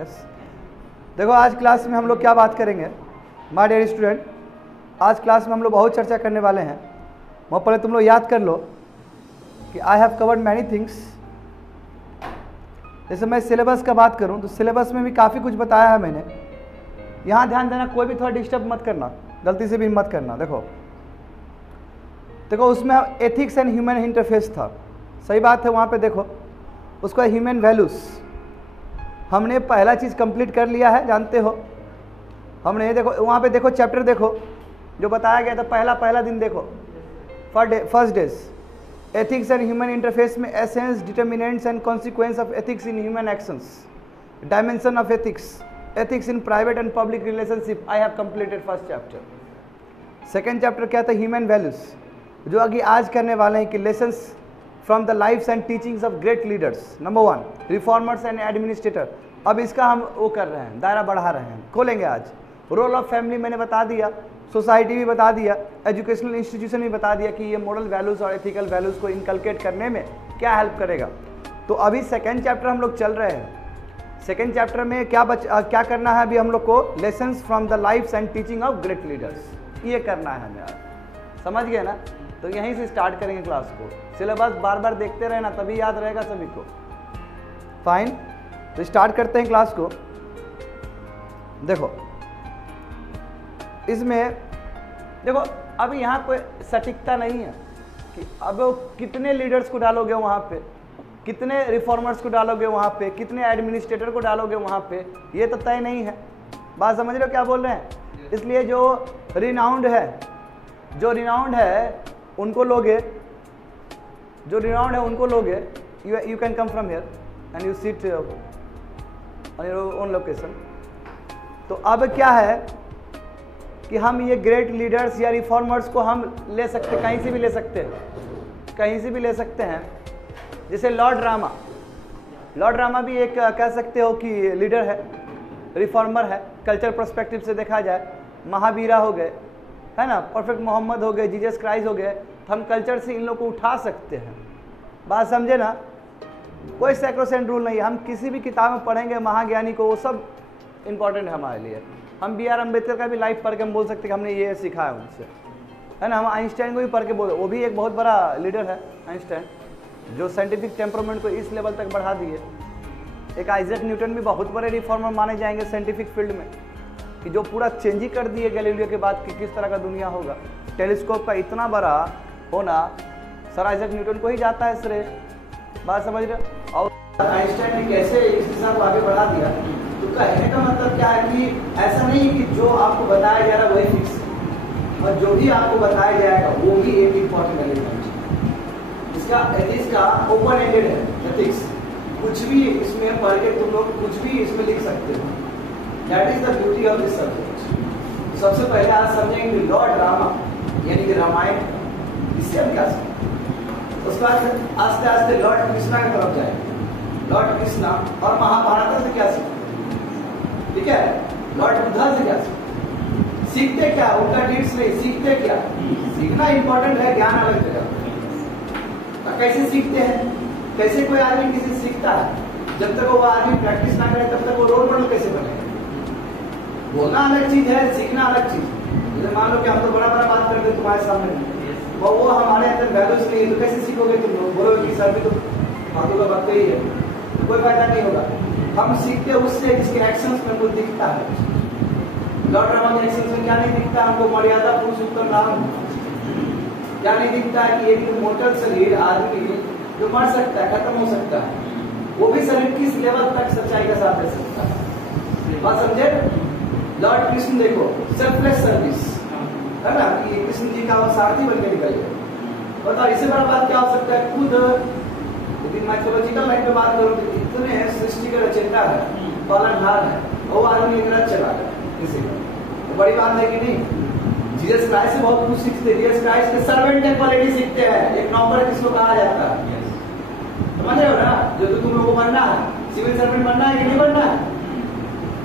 Yes. देखो आज class में हम लोग क्या बात करेंगे माय डियर स्टूडेंट। आज क्लास में हम लोग बहुत चर्चा करने वाले हैं। वो पहले तुम लोग याद कर लो कि I have covered many things. जैसे मैं सिलेबस का बात करूं तो सिलेबस में भी काफ़ी कुछ बताया है मैंने। यहाँ ध्यान देना, कोई भी थोड़ा डिस्टर्ब मत करना, गलती से भी मत करना। देखो उसमें एथिक्स एंड ह्यूमन इंटरफेस था, सही बात है। वहाँ पे देखो उसका ह्यूमन वैल्यूज़ हमने पहला चीज़ कंप्लीट कर लिया है, जानते हो हमने। देखो वहाँ पे देखो चैप्टर देखो जो बताया गया था, पहला दिन देखो first days ethics and human interface में essence, determinants and consequence of ethics in human actions, dimension of ethics in private and public relationship. I have completed first chapter. Second chapter क्या था? ह्यूमन वैल्यूज़, जो आगे आज करने वाले हैं कि lessons from the lifes and teachings of great leaders. Number 1 reformers and administrator. अब इसका हम वो कर रहे हैं, दायरा बढ़ा रहे हैं, खोलेंगे आज। रोल ऑफ फैमिली मैंने बता दिया, सोसाइटी भी बता दिया, एजुकेशनल इंस्टीट्यूशन भी बता दिया कि ये मॉरल वैल्यूज़ और एथिकल वैल्यूज़ को इनकलकेट करने में क्या हेल्प करेगा। तो अभी सेकेंड चैप्टर हम लोग चल रहे हैं। सेकेंड चैप्टर में क्या करना है अभी हम लोग को? Lessons from the lifes and teaching of great leaders, ये करना है हमें। समझ गए ना? तो यहीं से स्टार्ट करेंगे क्लास को। सिलेबस बार बार देखते रहना, तभी याद रहेगा सभी को। फाइन, तो स्टार्ट करते हैं क्लास को। देखो इसमें देखो अब यहाँ कोई सटीकता नहीं है कि अब कितने लीडर्स को डालोगे वहाँ पे, कितने रिफॉर्मर्स को डालोगे वहाँ पे, कितने एडमिनिस्ट्रेटर को डालोगे वहाँ पे, ये तो तय नहीं है। बात समझ रहे हो क्या बोल रहे हैं? इसलिए जो रिनाउंड है उनको लोगे, you can come from here and you sit on your own location. तो अब क्या है कि हम ये ग्रेट लीडर्स या रिफॉर्मर्स को हम ले सकते, कहीं से भी ले सकते हैं। जैसे लॉर्ड रामा भी एक कह सकते हो कि लीडर है, रिफॉर्मर है। कल्चर पर्सपेक्टिव से देखा जाए महावीरा हो गए, है ना, परफेक्ट मोहम्मद हो गए, जीसस क्राइस्ट हो गए। तो हम कल्चर से इन लोग को उठा सकते हैं। बात समझे ना? कोई सैक्रोसेंट रूल नहीं है। हम किसी भी किताब में पढ़ेंगे महाज्ञानी को, वो सब इंपॉर्टेंट है हमारे लिए। हम B.R. अम्बेडकर का भी लाइफ पढ़ के हम बोल सकते हैं कि हमने ये सीखा है उनसे, है ना। हम आइंस्टाइन को भी पढ़ के बोले, वो भी एक बहुत बड़ा लीडर है आइंस्टाइन, जो साइंटिफिक टेम्परामेंट को इस लेवल तक बढ़ा दिए। एक आइजैक न्यूटन भी बहुत बड़े रिफॉर्मर माने जाएंगे साइंटिफिक फील्ड में, कि जो पूरा चेंज ही कर दिए गैलीलियो के बाद कि किस तरह का दुनिया होगा। टेलीस्कोप का इतना बड़ा होना सर आइजैक न्यूटन को ही जाता है श्रेय। बात समझ रहे हो? और आइंस्टाइन ने कैसे इस दिशा को आगे बढ़ा दिया। तो कहने का मतलब क्या है कि ऐसा नहीं है कि जो आपको बताया जा रहा है वही फिक्स है, और जो भी आपको बताया जाएगा वो भी एक इम्पॉर्टेंट एलिमेंट है। इसका एथिक्स का ओपन एंडेड है। एथिक्स कुछ भी इसमें पढ़ के तुम लोग कुछ भी इसमें लिख सकते हो। That is the beauty of this subject. सबसे पहले आज समझेंगे लॉर्ड रामा यानी कि रामायण, इससे हम क्या समझें। उसके बाद आस्ते आस्ते लॉर्ड कृष्णा की तरफ जाएंगे। लॉर्ड कृष्णा और महाभारत से क्या सीखते, ठीक है, लॉर्ड बुद्धा से क्या सीखते, क्या उनका डीड्स नहीं, सीखते क्या। सीखना इंपॉर्टेंट है, ज्ञान अलग जगह। कैसे सीखते हैं? कैसे कोई आदमी किसी से सीखता है? जब तक वो आदमी प्रैक्टिस ना करे तब तक वो रोल मॉडल कैसे बनेगा? बोलना अलग चीज है, सीखना अलग चीज है। जैसे मान लो कि हम तो बड़ा बात करते तुम्हारे सामने, और वो हमारे अंदर वैल्यूज नहीं है, तो कैसे सीखोगे तुम लोग? बोलोगे कि सर भी तो बातों का बात ही है, कोई फायदा नहीं होगा। हम सीखते उससे जिसके एक्शंस में कुछ दिखता है। लॉर्ड रामा के एक्शंस में क्या नहीं दिखता हमको? मर्यादा पुरुषोत्तम राम। क्या नहीं दिखता है कि एक मोटल शरीर आदमी जो मर सकता है, खत्म हो सकता है, वो भी शरीर किस लेवल तक सच्चाई का साथ दे सकता है। बात समझे? लॉर्ड कृष्ण देखो सेल्फलेस सर्विस, है ना, कि कृष्ण जी का वो सारथी बन के निकल गए। बताओ इससे बड़ा बात क्या हो सकता है? खुद यदि माइथोलॉजिकल लाइन पे बात करूं तो इतने सृष्टि का रचयिता है, पालनहार है, वो आदमी एक रथ चला गया किसी का, तो बड़ी बात है कि नहीं? जीसस क्राइस्ट से बहुत कुछ सीखते। जीसस क्राइस्ट के सर्वेंट की क्वालिटी सीखते हैं। एक नंबर किसको कहा जाता है, समझ रहे हो ना? जो तुम लोगों को बनना है, सिविल सर्वेंट बनना है कि नहीं बनना है?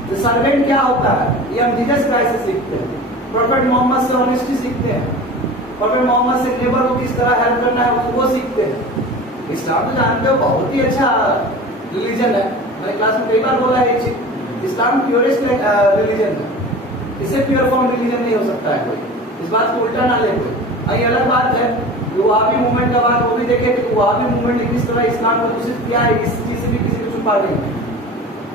तो सर्वेंट क्या होता है ये हम जीसस क्राइस्ट से सीखते हैं। प्रोफेट मोहम्मद से ऑनेस्टी सीखते हैं। प्रोफेट मोहम्मद से नेबर को किस तरह हेल्प करना है वो सीखते हैं। इस्लाम तो जानते हो बहुत ही अच्छा रिलीजन है, मैंने क्लास में कई बार बोला है ये चीज। इस्लाम प्योरेस्ट रिलीजन है, इससे प्योर फॉर्म रिलीजन नहीं हो सकता है कोई, इस बात को उल्टा ना ले कोई। ये अलग बात है वहाबी मूवमेंट का बात, वो भी देखे कि वहाबी मूवमेंट ने किस तरह इस्लाम को दूषित किया है, इस चीज से भी किसी को छुपा नहीं।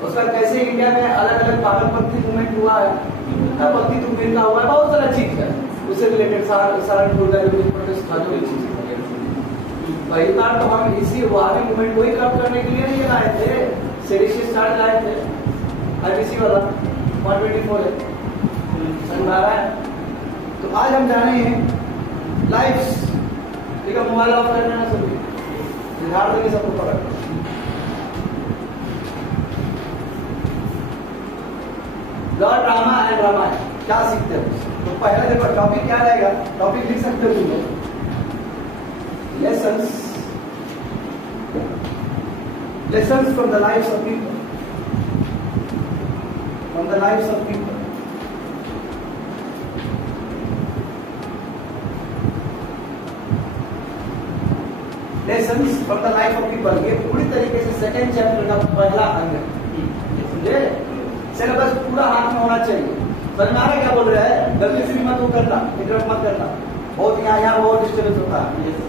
उसका कैसे इंडिया में अलग अलग पागलपंथी मूवमेंट हुआ है, भक्ति तुमबिन का हुआ है, बहुत सारा चीज है उससे रिलेटेड, सहारनपुर का जो प्रोटेस्ट था जो भी चीज पहली बार तो हम इसी वहाबी मूवमेंट को ही कम करने के लिए नहीं लाए थे, सेडिशियस चार्ज लाए थे, आईबीसी वाला 124 है, समझ आ रहा है। तो आज हम जाने हैं लाइफ्स, ठीक है, मोबाइल ऑफ कर लेना सभी, झाड़ देंगे सबको पकड़। लॉर्ड रामा एंड रामायण क्या सीखते हो? तो पहले देखो टॉपिक क्या रहेगा, टॉपिक लिख सकते हो तुम लोग, lessons from the lives of people, from the lives of people। lessons from the life of people, ये पूरी तरीके से सेकंड चैप्टर का पहला अंग है, समझे? सिलेबस पूरा हाथ में होना चाहिए। समझ में आ रहा है क्या बोल रहे हैं? गलती से भी मत वो करना, इंटरप्ट मत करना, बहुत यहाँ बहुत डिस्टर्बेंस होता है।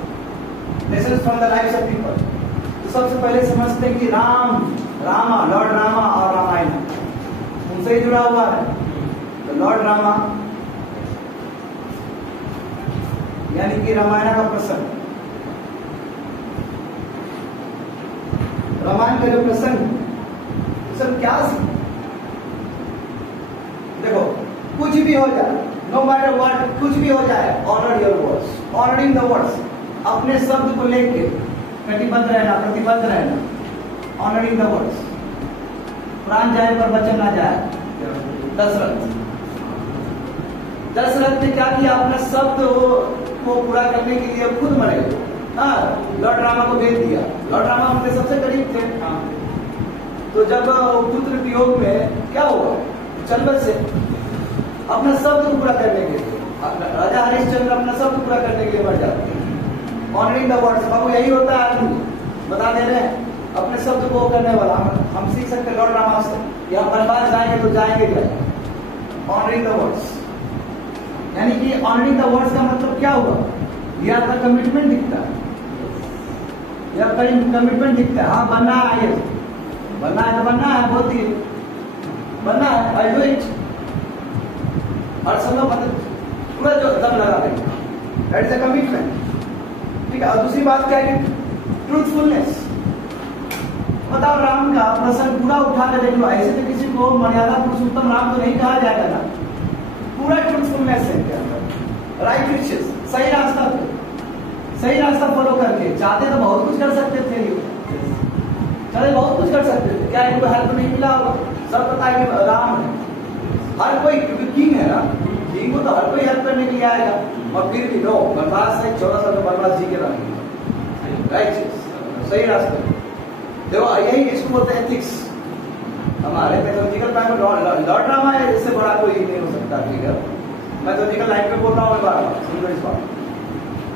Lessons from the lives of people। तो सबसे पहले समझते हैं कि रामा, लॉर्ड रामा और रामायण उनसे ही जुड़ा हुआ है। तो लॉर्ड रामा यानी कि रामायण का प्रसंग, रामायण का जो प्रसंग सब क्या देखो, कुछ भी हो जाए, नो मैटर व्हाट, कुछ भी हो जाए, honour your words, honouring the words, अपने शब्द को लेके कटिबद्ध रहना, प्रतिबद्ध रहना, ऑनरिंग द वर्ड्स। प्राण जाए पर वचन ना जाए। दशरथ ने क्या किया, अपना शब्द को पूरा करने के लिए खुद मरे। हाँ, लॉर्ड रामा को भेज दिया, लॉर्ड रामा उनके सबसे करीब थे। तो जब पुत्र वियोग में क्या हुआ, चलबल से अपना शब्द को पूरा करने के लिए, राजा हरिश्चंद्र अपना शब्द पूरा करने के लिए मर जाते हैं। ऑनरिंग द वर्ड्स, बाबू यही होता है आदमी, बता दे रहे हैं अपने शब्द को करने वाला। हम सीख सकते लॉर्ड रामा से, या बनवास जाएंगे तो जाएंगे जाएंगे। ऑनरिंग द वर्ड्स यानी कि ऑनरिंग द वर्ड्स का मतलब क्या हुआ, ये आपका कमिटमेंट दिखता है, या कमिटमेंट दिखता है। हाँ बनना है, ये बनना है तो बनना है, बहुत ही बनना है, आई डू इट, और सब लोग पूरा जो दम लगा देंगे, दैट इज अ कमिटमेंट। ठीक है, और दूसरी बात क्या है, ट्रूथफुलनेस। बताओ राम का प्रसंग पूरा उठा कर देख लो, ऐसे तो किसी को मर्यादा पुरुषोत्तम राम तो नहीं कहा जाएगा ना, पूरा ट्रूथफुलनेस है इनके अंदर, राइट विचेस, सही रास्ता पे, सही रास्ता फॉलो करके। चाहते तो बहुत कुछ कर सकते थे, चले बहुत कुछ कर सकते थे, क्या इनको हेल्प नहीं मिला होगा? सब पता है कि राम है, हर कोई किंग है ना, किंग को तो हर कोई हेल्प करने के लिए आएगा, और फिर भी नो बनवास से 14 साल बनवास जी के रहेंगे, राइट, सही रास्ते। देखो यही इसको बोलते हैं एथिक्स। हमारे मैथोलॉजिकल टाइम में लॉर्ड रामा है, इससे बड़ा कोई नहीं हो सकता। ठीक है, मैथोलॉजिकल लाइन पे बोल रहा हूँ बार बार, समझो इस बात।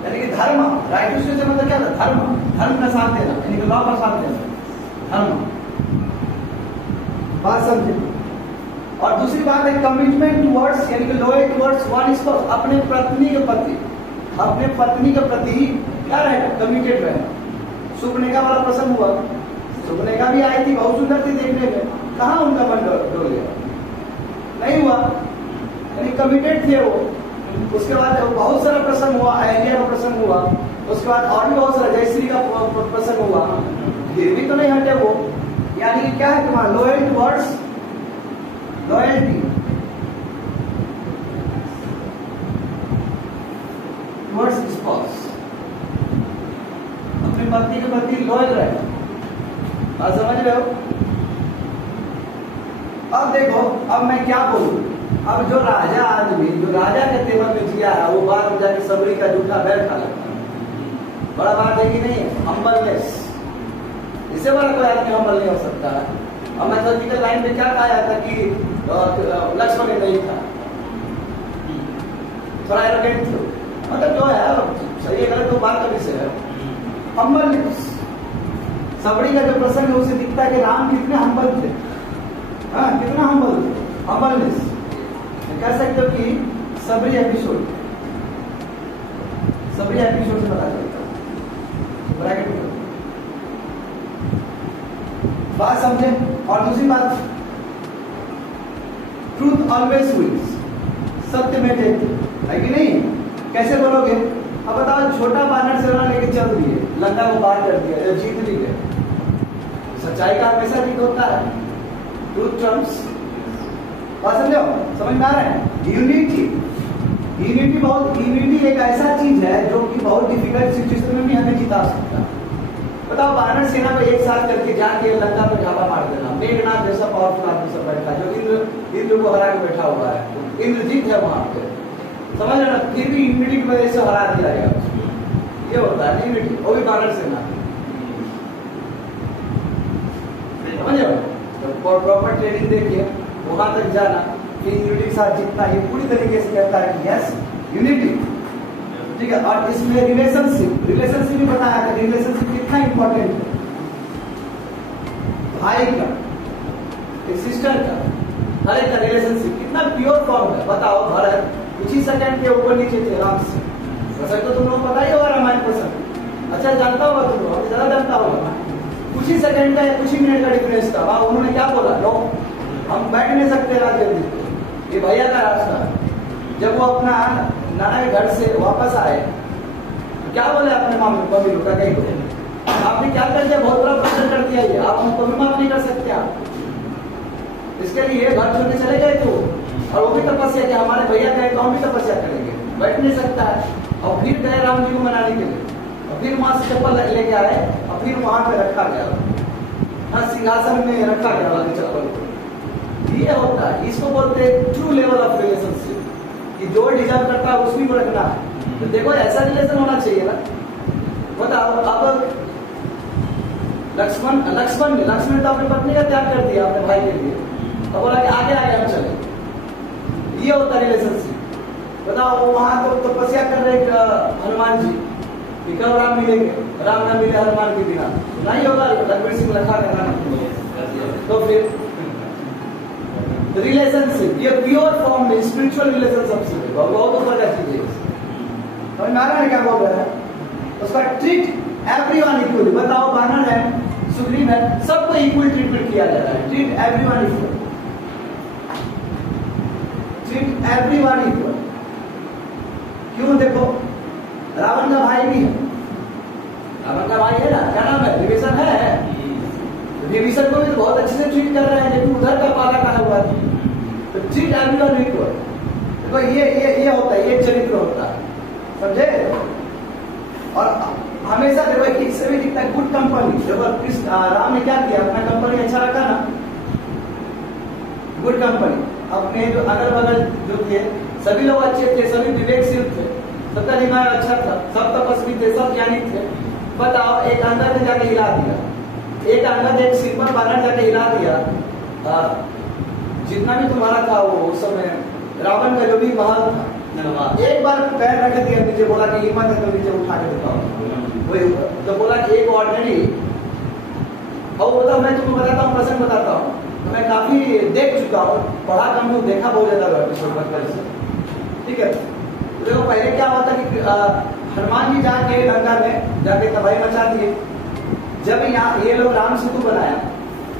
यानी कि धर्म, राइट से मतलब क्या था, धर्म, धर्म का साथ देना, यानी कि लॉ का साथ देना, धर्म, बात समझे। और दूसरी बात है कमिटमेंट टुवर्ड्स, यानी कि लॉयल टुवर्ड्स वन स्पाउस, अपने पत्नी के प्रति, अपने पत्नी के प्रति क्या रहेगा, कमिटेड रहेगा। सुपनेका वाला प्रसंग हुआ, सुपनेका भी आई थी, बहुत सुंदर थी देखने में, कहाँ उनका मन डोल गया, नहीं हुआ, यानी कमिटेड थे वो। उसके बाद बहुत सारा प्रसंग हुआ, अहिल्या का प्रसंग हुआ, उसके बाद और भी बहुत सारा, जयश्री का प्रसंग हुआ, फिर भी तो नहीं हटे वो। यानी कि क्या है तुम्हारा loyal towards, loyalty towards spouse, अपने पत्नी के प्रति लॉयल रहे। आप समझ रहे हो? अब देखो, अब मैं क्या बोलूं, अब जो राजा आदमी, जो राजा के तेवर में जिया है, वो बात में जाके सबरी का जूठा बैठ खा लगता है। बड़ा बात है कि नहीं है, हम्बलनेस, इससे बड़ा कोई आदमी हम्बल नहीं हो सकता है। अब मैथोलॉजिकल लाइन में क्या कहा जाता कि लक्ष्मण ने नहीं था, थोड़ा एरोगेंट थे, मतलब जो है सही है गलत तो बात का विषय है। हम्बलनेस, सबरी का जो प्रसंग है उसे दिखता है कि राम कितने हम्बल थे, हाँ, कितना हम्बलनेस कह सकते हो कि सबरी एपिसोड से पता चलता है। ब्रैकेट में बात समझे। और दूसरी बात, ट्रूथ ऑलवेज विंस, सत्य में जीतती है कि नहीं? कैसे बोलोगे? अब बताओ, छोटा बानर से लेके चल दिए, लंका को पार कर दिया, जीत भी गए। सच्चाई का हमेशा जीत होता है। Truth Trump's. बात समझो, समझ में आ रहा है? यूनिटी एक ऐसा चीज है जो कि बहुत डिफिकल्ट सिचुएशन में भी हमें जिता सकता है। बताओ, वानर सेना को एक साथ करके जाके लंका पर झापा मार देना। मेघनाथ जैसा पावरफुल आदमी सब बैठा, जो इंद्र को हरा के बैठा हुआ है, इंद्रजीत है वहां पे, समझ रहे ना? फिर भी यूनिटी की वजह से हरा दिया गया। ये होता है यूनिटी, वो भी वानर सेना। समझ रहे हो? तो प्रॉपर ट्रेनिंग देखिए, वहां तक जाना कि यूनिटी के साथ जीतना, ये पूरी तरीके से कहता है कि यस यूनिटी, ठीक है। और इसमें रिलेशनशिप भी बताया था, रिलेशनशिप कितना इंपॉर्टेंट है। भाई का, एक सिस्टर का, हर एक का रिलेशनशिप कितना प्योर फॉर्म है। बताओ, भरत कुछ ही सेकंड के ऊपर नीचे थे राम से। वैसे तो तुम लोग पता ही होगा रामायण पसंद, अच्छा जानता होगा तुम लोग, ज्यादा जानता होगा। कुछ ही सेकंड का या कुछ ही मिनट का डिफरेंस था। वहां उन्होंने क्या बोला? लो, हम बैठ नहीं सकते राजगद्दी पे, ये भैया का रास्ता है। जब वो अपना नाना के घर से वापस आए, क्या बोले अपने मम्मी लोग का? कहीं बोले आपने क्या कर दिया, बहुत बड़ा प्रश्न कर दिया, ये आप हमको भी माफ नहीं कर सकते आप। इसके लिए घर छोड़ के चले गए तो, और वो भी तपस्या किया, हमारे भैया कहे तो हम भी तपस्या करेंगे। बैठ नहीं सकता है। और फिर गए राम जी को मनाने के लिए, और फिर वहां से चप्पल लेके आए, और फिर वहां पे रखा गया, हाँ सिंहासन में रखा गया चप्पल को। ये होता है, इसको बोलते हैं ट्रू लेवल ऑफ रिलेशनशिप, कि जो डिजर्व करता है उसकी को रखना है। तो देखो, ऐसा रिलेशन होना चाहिए ना। बताओ, अब लक्ष्मण तो अपनी पत्नी का त्याग कर दिया अपने भाई के लिए, तो बोला कि आगे हम चले। ये होता है रिलेशनशिप। बताओ, वहां तो तपस्या कर रहे हनुमान जी कि कब राम मिलेंगे, राम ना मिले हनुमान के बिना, नहीं होगा। रणवीर सिंह लखा करना, तो फिर रिलेशनशिप, ये प्योर फॉर्म में स्पिरिचुअल रिलेशनशिप है, बहुत ऊपर का चीज है। समझ में आ रहा है क्या बोल रहा है? उसका ट्रीट एवरीवन इक्वली। बताओ, बानर है, सुग्रीव है, सबको इक्वल ट्रीटमेंट किया जा रहा है। Treat everyone equal, treat everyone equal. क्यों? देखो, रावण का भाई भी है, रावण का भाई है ना, क्या नाम है? विभीषण है। विभीषण को भी तो बहुत अच्छे से ट्रीट कर रहे हैं, लेकिन उधर का पाला कहा हुआ है। तो ट्रीट एवरीवन इक्वल। देखो, ये होता है, ये चरित्र होता है, समझे? और हमेशा देखो, इससे भी दिखता है गुड कंपनी। देखो, राम ने क्या किया, अपना कंपनी अच्छा रखा ना, गुड कंपनी। अपने जो अगल बगल जो थे सभी लोग अच्छे थे, सभी विवेकशील थे, सबका दिमाग अच्छा था, सब तपस्वी थे, सब ज्ञानी थे। बताओ, एक अंदर ने जाके हिला दिया, एक अंगद एक सिंपल बानर जाके हिला दिया। जितना भी तुम्हारा था वो उस समय रावण का जो भी महल था, एक बार पैर रख दिया नीचे, बोला कि हिम्मत है तो नीचे उठा के दिखाओ। वही तो बोला कि एक ऑर्डिनरी, और बोला मैं तुम्हें बताता हूँ, प्रसंग बताता हूँ, मैं काफी देख चुका हूँ, पढ़ा कम हूँ, देखा बहुत ज्यादा एपिसोड बचपन से, ठीक है। तो देखो, पहले क्या होता कि हनुमान जी जाके लंका में जाके तबाही मचा दिए। जब यहाँ ये लोग राम सेतु बनाया,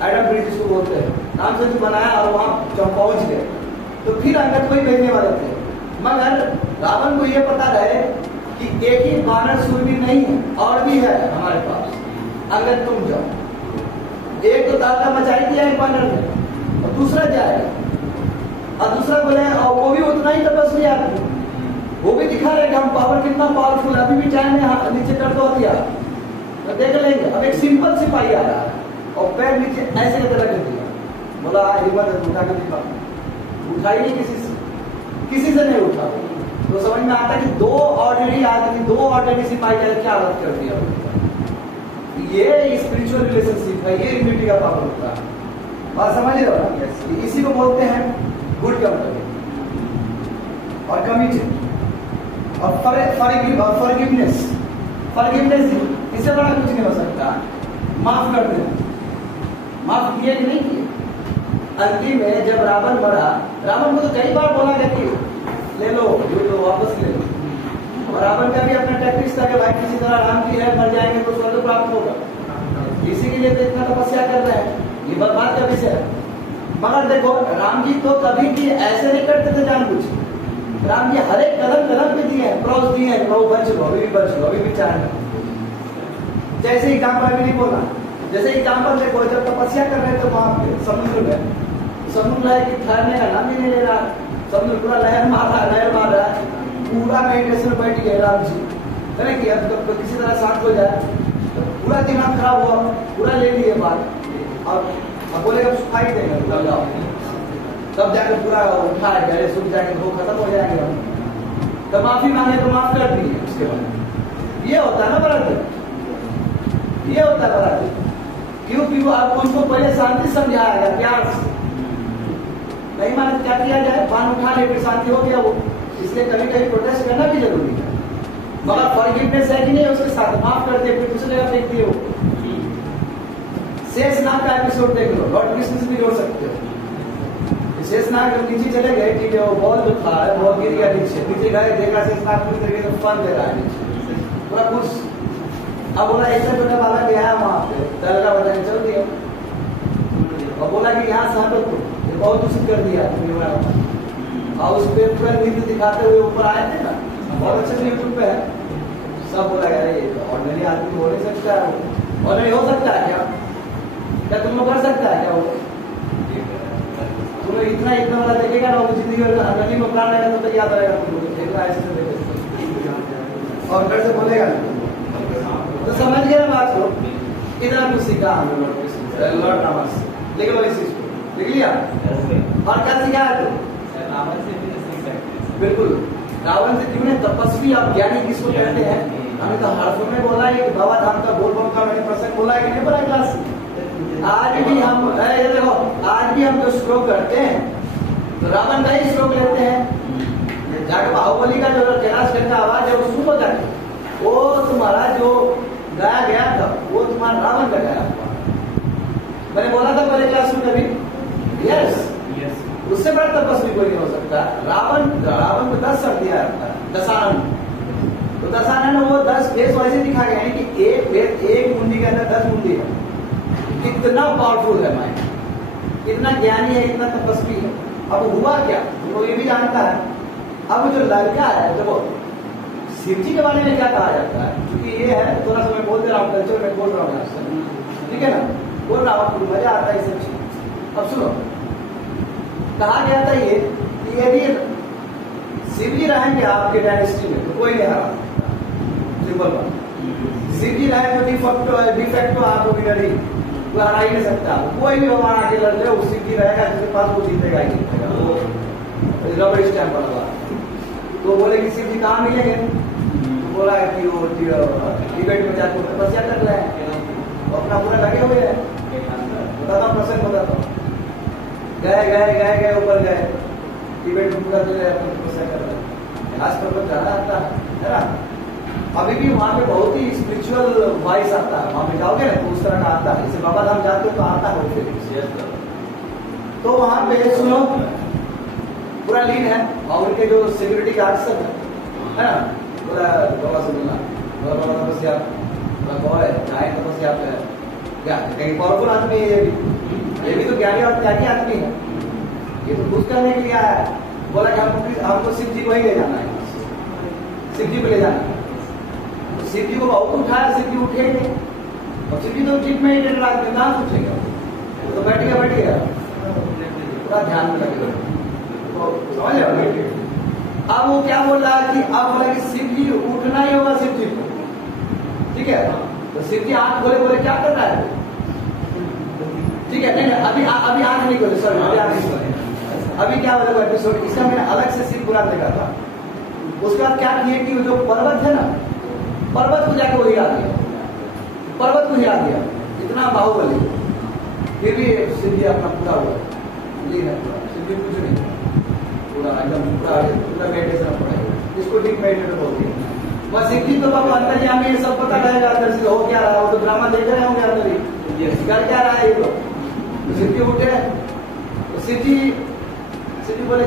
एडम ब्रिज जिसको बोलते हैं, राम सेतु बनाया और वहां जब पहुंच गए, तो फिर अंगद को ही भेजने वाले थे। मगर रावण को ये पता रहे कि एक ही बानर सूरवीर नहीं है, और भी है हमारे पास, अंगद तुम जाओ। एक तो ताका मचाई दिया एक बानर ने, और दूसरा जाएगा, और दूसरा बोले, और वो भी उतना ही तपस्वी आदमी, वो भी दिखा रहे कि हम पावर कितना पावरफुल, अभी भी चाहे नीचे कर दो दिया, तो देख लेंगे। अब एक सिंपल सिपाही आ रहा है, और पैर नीचे ऐसे की तरह कर दिया, बोला हिम्मत है उठा के दिखा, उठा ही नहीं किसी से नहीं उठा। तो समझ में आता कि दो ऑर्डिनरी आदमी, दो ऑर्डिनरी सिपाही का क्या हालत कर दिया। ये स्पिरिचुअल रिलेशनशिप है, ये यूनिटी का पावर होता है। बात समझ रहे हो ना? इसी को बोलते हैं गुड कंपनी और कमिटेड और फॉरगिवनेस। फॉरगिवनेस इससे बड़ा कुछ नहीं हो सकता। माफ कर देना, माफ किए कि नहीं किए, अंतिम में जब रावण मरा, रावण को तो कई बार बोला गया कि ले लो ये लो वापस ले लो, और रावण का भी अपना टैक्टिक्स था कि भाई किसी तरह राम की है, मर जाएंगे तो स्वर्ग प्राप्त होगा, इसी के लिए तो इतना तपस्या कर रहे हैं, ये बर्बाद का विषय है। मगर देखो राम जी तो कभी भी ऐसे नहीं करते थे जानबूझ, राम जी हर एक कदम कदम पे दिए हैं, क्रॉस दिए हैं, वो बच लो अभी भी बच लो अभी भी चाहे। जैसे एग्जाम्पल अभी नहीं बोला, जैसे एग्जाम्पल देखो जब तपस्या कर रहे थे वहां पे समुद्र में, समुद्र है कि ठहरने का नाम ही नहीं ले रहा, समुद्र पूरा लहर मार रहा है, पूरा मेडिटेशन में बैठ गए राम जी, है ना कि अब तो किसी तरह शांत हो जाए, तो पूरा दिमाग खराब हुआ, पूरा ले लिए बात, और अब बोले अब सुखाई देंगे तब जाकर पूरा उठा है, सूख जाएंगे वो खत्म हो जाएंगे हम, तो माफी मांगे तो माफ कर दिए, उसके बाद ये होता है ना बराबर, ये होता है बराबर। क्यों आपको उनको पहले शांति समझाया गया, प्यार से, नहीं माने क्या किया जाए, पान उठा ले फिर शांति हो गया वो, इसलिए कभी कभी प्रोटेस्ट करना भी जरूरी है, मगर फॉरगिवनेस है कि नहीं उसके साथ माफ कर दे, फिर दूसरे जगह फेंक दिए। शेषनाग का एपिसोड देख लो, लॉर्ड कृष्ण से भी जोड़ सकते हो। शेषनाग जब नीचे चले गए, ठीक है, वो बॉल जो था बॉल गिर गया नीचे गए, देखा शेषनाग पूरी तरीके से फन दे रहा है नीचे पूरा खुश। अब बोला ऐसा छोटा बालक गया है वहां पे, दरगाह बताने चल दिया, और बोला कि यहाँ से हटो, तो बहुत दूषित कर दिया और उस पर पूरा नृत्य दिखाते हुए ऊपर आए थे ना, बहुत अच्छे से यूट्यूब पे है, सब बोला अरे ऑर्डिनरी आदमी हो नहीं सकता है, ऑर्डिनरी हो सकता है क्या तुम लोग कर सकता है क्या वो, तुम इतना वाला देखेगा ना, वो जिंदगी नदी में प्राण रहेगा तो याद रहेगा तुमको, देखना ऐसे से देखेगा और घर से बोलेगा तो समझ गया बात को, इतना कुछ सीखा हमने लॉर्ड रावण से, लिख लो इस चीज को, लिख लिया। और क्या सीखा है तो रावण से भी सीख सकते, बिल्कुल रावण से क्यों नहीं, तपस्वी और ज्ञानी किसको कहते हैं, हमने तो हर्फ में बोला है कि बाबा धाम का बोलबम का मैंने प्रसंग बोला है कि नहीं बोला क्लास, आज भी हम देखो आज भी हम जो श्लोक करते हैं तो रावण का ही श्लोक लेते हैं, जाके बाहुबली का जो कैलाश गढ़ का आवाज है वो सुनो जाके, वो तुम्हारा जो गाया गया था वो तुम्हारा रावण का गाया हुआ, मैंने बोला था पहले क्लास में कभी, यस उससे बड़ा तपस्वी कोई नहीं हो सकता। रावण को 10 शब्द दिया जाता है, दशानन, तो दशानन वो 10 फेस वैसे दिखा गया है कि एक मुंडी के अंदर 10 मुंडी है, कितना पावरफुल है माइंड, कितना ज्ञानी है, इतना तपस्वी है। अब हुआ क्या वो ये भी जानता है। अब जो लड़का है देखो शिव जी के बारे में क्या कहा जाता है, क्योंकि ये है थोड़ा सा मैं बोल दे रहा हूँ, कल्चर में बोल रहा हूँ आपसे, ठीक है ना, बोल रहा हूँ मजा आता है सब चीज। अब सुनो, कहा गया था ये कि यदि शिव जी रहेंगे आपके डायनेस्टी में तो कोई नहीं हरा, सिंपल बात, शिव जी रहे तो डिफेक्ट तो आपको बिगड़ी, कोई हरा ही नहीं सकता, कोई भी भगवान आके लड़ ले, वो शिव जी रहेगा जिसके पास वो जीतेगा ही जीतेगा, वो रबर स्टैम्प वाला। तो बोले कि शिव जी कहाँ मिलेंगे, तो बोला कि वो टिबेट में जाकर तपस्या कर रहे हैं, अपना पूरा लगे हुए हैं, बताता हूँ प्रसंग बताता हूँ, गए ऊपर गए, टिबेट में पूरा तपस्या कर रहे हैं, आज पर्वत चढ़ा आता है ना, अभी भी वहाँ पे बहुत ही स्पिरिचुअल वॉइस आता है, वहाँ पे जाओगे ना तो उस तरह का आता है, जैसे बाबा धाम जाते हो तो आता है फिर, तो वहाँ पे सुनो पूरा लीन है और उनके जो सिक्योरिटी गार्ड सब है ना, पूरा बाबा से मिलना, बाबा तपस्या पूरा बॉय चाहे तपस्या पे क्या कहीं पावरफुल आदमी है, ये भी तो ज्ञानी और त्यागी आदमी है, ये तो खुश करने के लिए आया है, बोला कि हमको शिव जी को ही ले जाना है, शिव जी को ले जाना है, तो शिव जी को बहुत उठाया, शिव जी उठे नहीं, और शिव जी तो ठीक में ही कहाँ उठेगा, तो बैठ गया पूरा ध्यान में लगे, तो समझ रहे। अब वो क्या बोल रहा है कि अब बोला कि शिव जी उठना ही होगा शिव जी को, ठीक है, तो शिव जी आंख खोले बोले क्या कर रहा है, ठीक है, नहीं अभी आंख नहीं खोले, सॉरी अभी आंख नहीं खोले, अभी क्या बोला एपिसोड इसका मैंने अलग से शिव पुराण देखा था, उसके बाद क्या किए कि जो पर्वत है ना, पर्वत को जाके वो हिला दिया, पर्वत को हिला दिया, इतना बाहुबली, फिर भी शिव जी अपना पूरा हुआ, शिव जी कुछ नहीं, पूरा एकदम पूरा मेडिटेशन पड़ेगा, इसको डीप मेडिटेशन बोलते हैं। बस शिव जी तो बाबा अंदर जी हमें ये सब पता रहेगा अंदर से हो क्या रहा है, वो तो ड्रामा देख रहे होंगे अंदर ही कर क्या रहा है ये, तो शिव जी उठे सिटी बोले,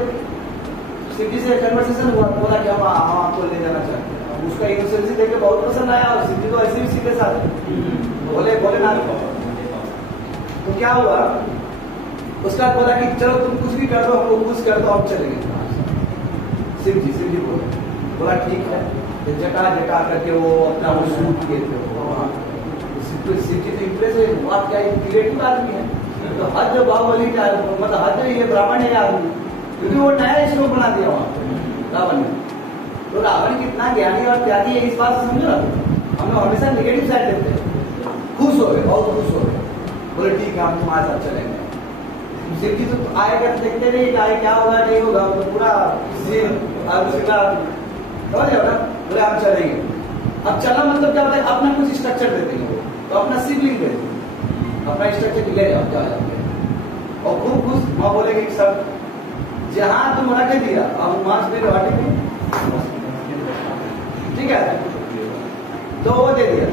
सिटी से कन्वर्सेशन हुआ, बोला कि हम आपको ले जाना चाहते हैं। उसका इनोसेंसी देख के बहुत पसंद आया और सिटी तो ऐसे भी सीधे साथ बोले ना। तो क्या हुआ, उसका बोला कि चलो तुम कुछ भी कर दो, हमको कुछ कर दो, हम चलेंगे। सिटी बोला ठीक है। जटा करके वो अपना वो शूट किए थे। सिटी तो इम्प्रेस है, वाह क्या क्रिएटिव आदमी है। तो हद जो बाहुबली का मतलब हद ये ब्राह्मण है आदमी, क्योंकि वो नया स्टोव बना दिया वहाँ रावण ने। तो रावण कितना ज्ञानी और त्यागी है इस बात से समझो ना। हम लोग हमेशा नेगेटिव साइड देते हैं। खुश हो गए, बहुत खुश हो गए, बोले ठीक है हम तुम्हारे साथ चलेंगे। सिटी तो आएगा देखते नहीं कि आए क्या होगा नहीं होगा, तो पूरा सीन समझ ना, बोले हम चलेंगे। अब चलना मतलब क्या होता है, अपना कुछ स्ट्रक्चर देते हैं, तो अपना सिबलिंग देते हैं, अपना स्ट्रक्चर ले जाओ जाते हैं। और खूब खुश माँ बोलेगी सब जहां तुम रख दिया अब मार्च दे दो हटी में, ठीक है। तो वो दे दिया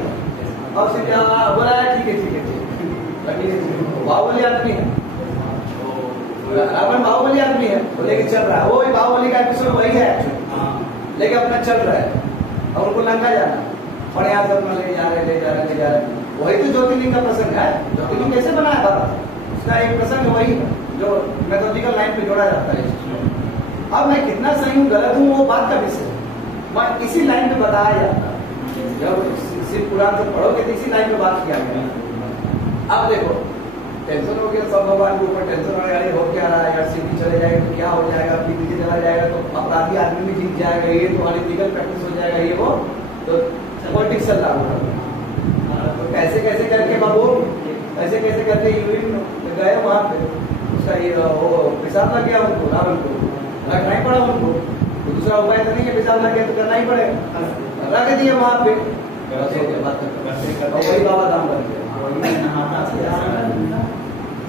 और फिर क्या बोला है, ठीक है बाहुबली आदमी है, रावण बाहुबली आदमी है, वो लेके चल रहा है। वो बाहुबली का एपिसोड वही है एक्चुअली, लेके अपना चल रहा है और उनको लंका जाना और यहाँ से अपना ले जा रहे। वही तो ज्योतिर्लिंग का प्रसंग है। ज्योतिर्लिंग कैसे बनाया था, उसका एक प्रसंग वही है जो मैथोलॉजिकल लाइन पे जोड़ा जाता है। अब मैं कितना सही हूँ गलत हूँ वो बात का विषय, मैं इसी लाइन पे बताया जाता है। जब शिव पुराण से पढ़ोगे तो इसी लाइन पे बात किया गया। अब देखो टेंशन हो गया, सब भगवान के ऊपर टेंशन हो गया, हो क्या रहा है यार, सिटी चले जाएगा तो क्या हो जाएगा, फिर नीचे चला जाएगा तो अपराधी आदमी भी जीत जाएगा, ये तो लीगल प्रैक्टिस हो जाएगा, ये वो तो पॉलिटिक्स चल रहा होगा। तो कैसे करके बाबू ऐसे कैसे करके यूरिन गए वहां पे, उसका ये वो पेशाब लग गया उनको, रावण को रखना ही पड़ा उनको। तो दूसरा उपाय तो नहीं है, पेशाब लग गया तो करना ही पड़ेगा, रख दिए वहां पे। वही बाबा काम कर दिया,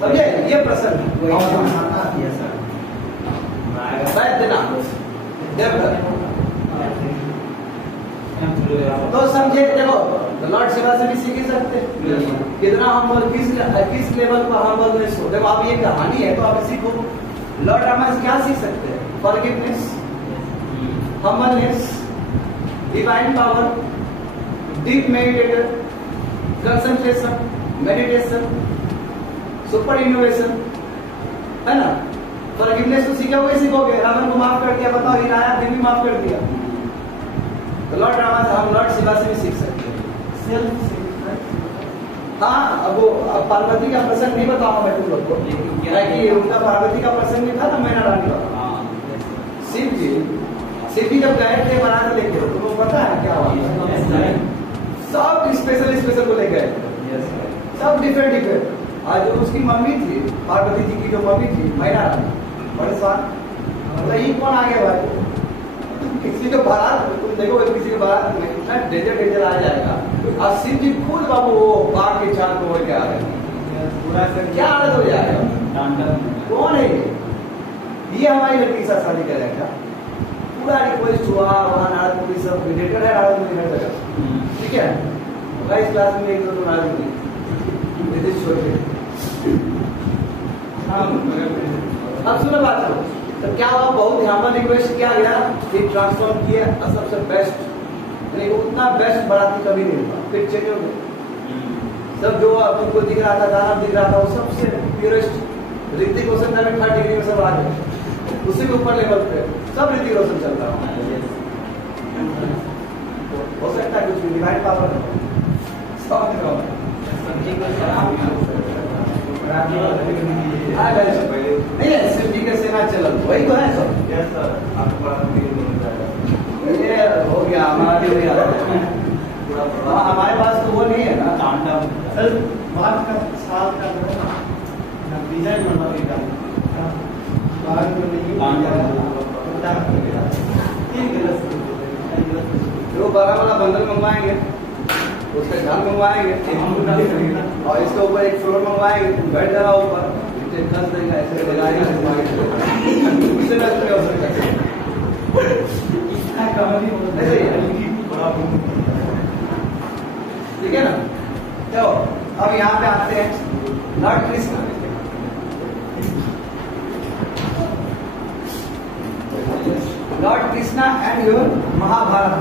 समझे ये प्रसंग। तो समझे, देखो लॉर्ड शिवा से भी सीख सकते हैं कितना हम किस लेवल पर हम्बलनेस हो। देखो आप ये कहानी है तो आप सीखो लॉर्ड रामा से क्या सीख सकते हैं, forgiveness, humbleness, divine power, deep meditator, concentration, meditation, super innovation, है ना। फॉरगिवनेस तो सीखोगे सीखोगे, रावण को माफ कर दिया, बताओ हिराया फिर भी माफ कर दिया। तो लॉर्ड रामा से हम लॉर्ड शिवा से भी सीख सकते हैं। हाँ अब पार्वती का प्रसंग नहीं बताऊंगा मैं तुम लोग को, कि उनका पार्वती का प्रसंग नहीं था ना मैना रानी का। शिव जी जब गए थे बनारस लेके, तुमको पता है क्या हुआ, सब स्पेशल को ले गए, सब डिफरेंट। आज जो उसकी मम्मी थी, पार्वती जी की जो मम्मी थी मैना रानी, बड़े साथ मतलब ये कौन आ गया भाई, किसी को बारात तुम देखो, किसी के बारात में इतना डेंजर आ जाएगा। और शिव जी खुद बाबू वो बाघ के चाल को क्या आ रहे, क्या हालत हो जाएगा, कौन है ये हमारी लड़की के साथ शादी करेगा। पूरा रिक्वेस्ट हुआ वहाँ, नारदपुरी सब रिलेटेड है, नारदपुरी हर जगह, ठीक है। इस क्लास में एक दो नारदपुरी अब सुनो बात करो। तो क्या हुआ, बहुत यहाँ पर रिक्वेस्ट किया गया, फिर ट्रांसफॉर्म किया और सबसे बेस्ट, उतना बेस्ट बाराती कभी नहीं हुआ। फिर चेक हो गया सब जो तुमको दिख रहा था, दानव दिख रहा था, वो सबसे प्योरेस्ट ऋतिक रोशन का भी 3rd डिग्री में सब आ गए, उससे भी ऊपर लेवल पे सब ऋतिक रोशन चल रहा है। हो सकता है कुछ डिवाइन पावर नहीं है, शिव जी का सेना चल वही तो है सब। ये हो गया हमारा, हमारे पास तो वो नहीं है ना सर, बात का साल का डिजाइन बनवा जो बड़ा वाला बंडल मंगवाएंगे, उसका घर मंगवाएंगे और इसके ऊपर एक फ्लोर मंगवाएंगे, बैठ जाना ऊपर, खस देगा ऐसे लगाएंगे, ठीक है ना। तो अब यहाँ पे आते हैं lord Krishna. Lord Krishna and your Mahabharat.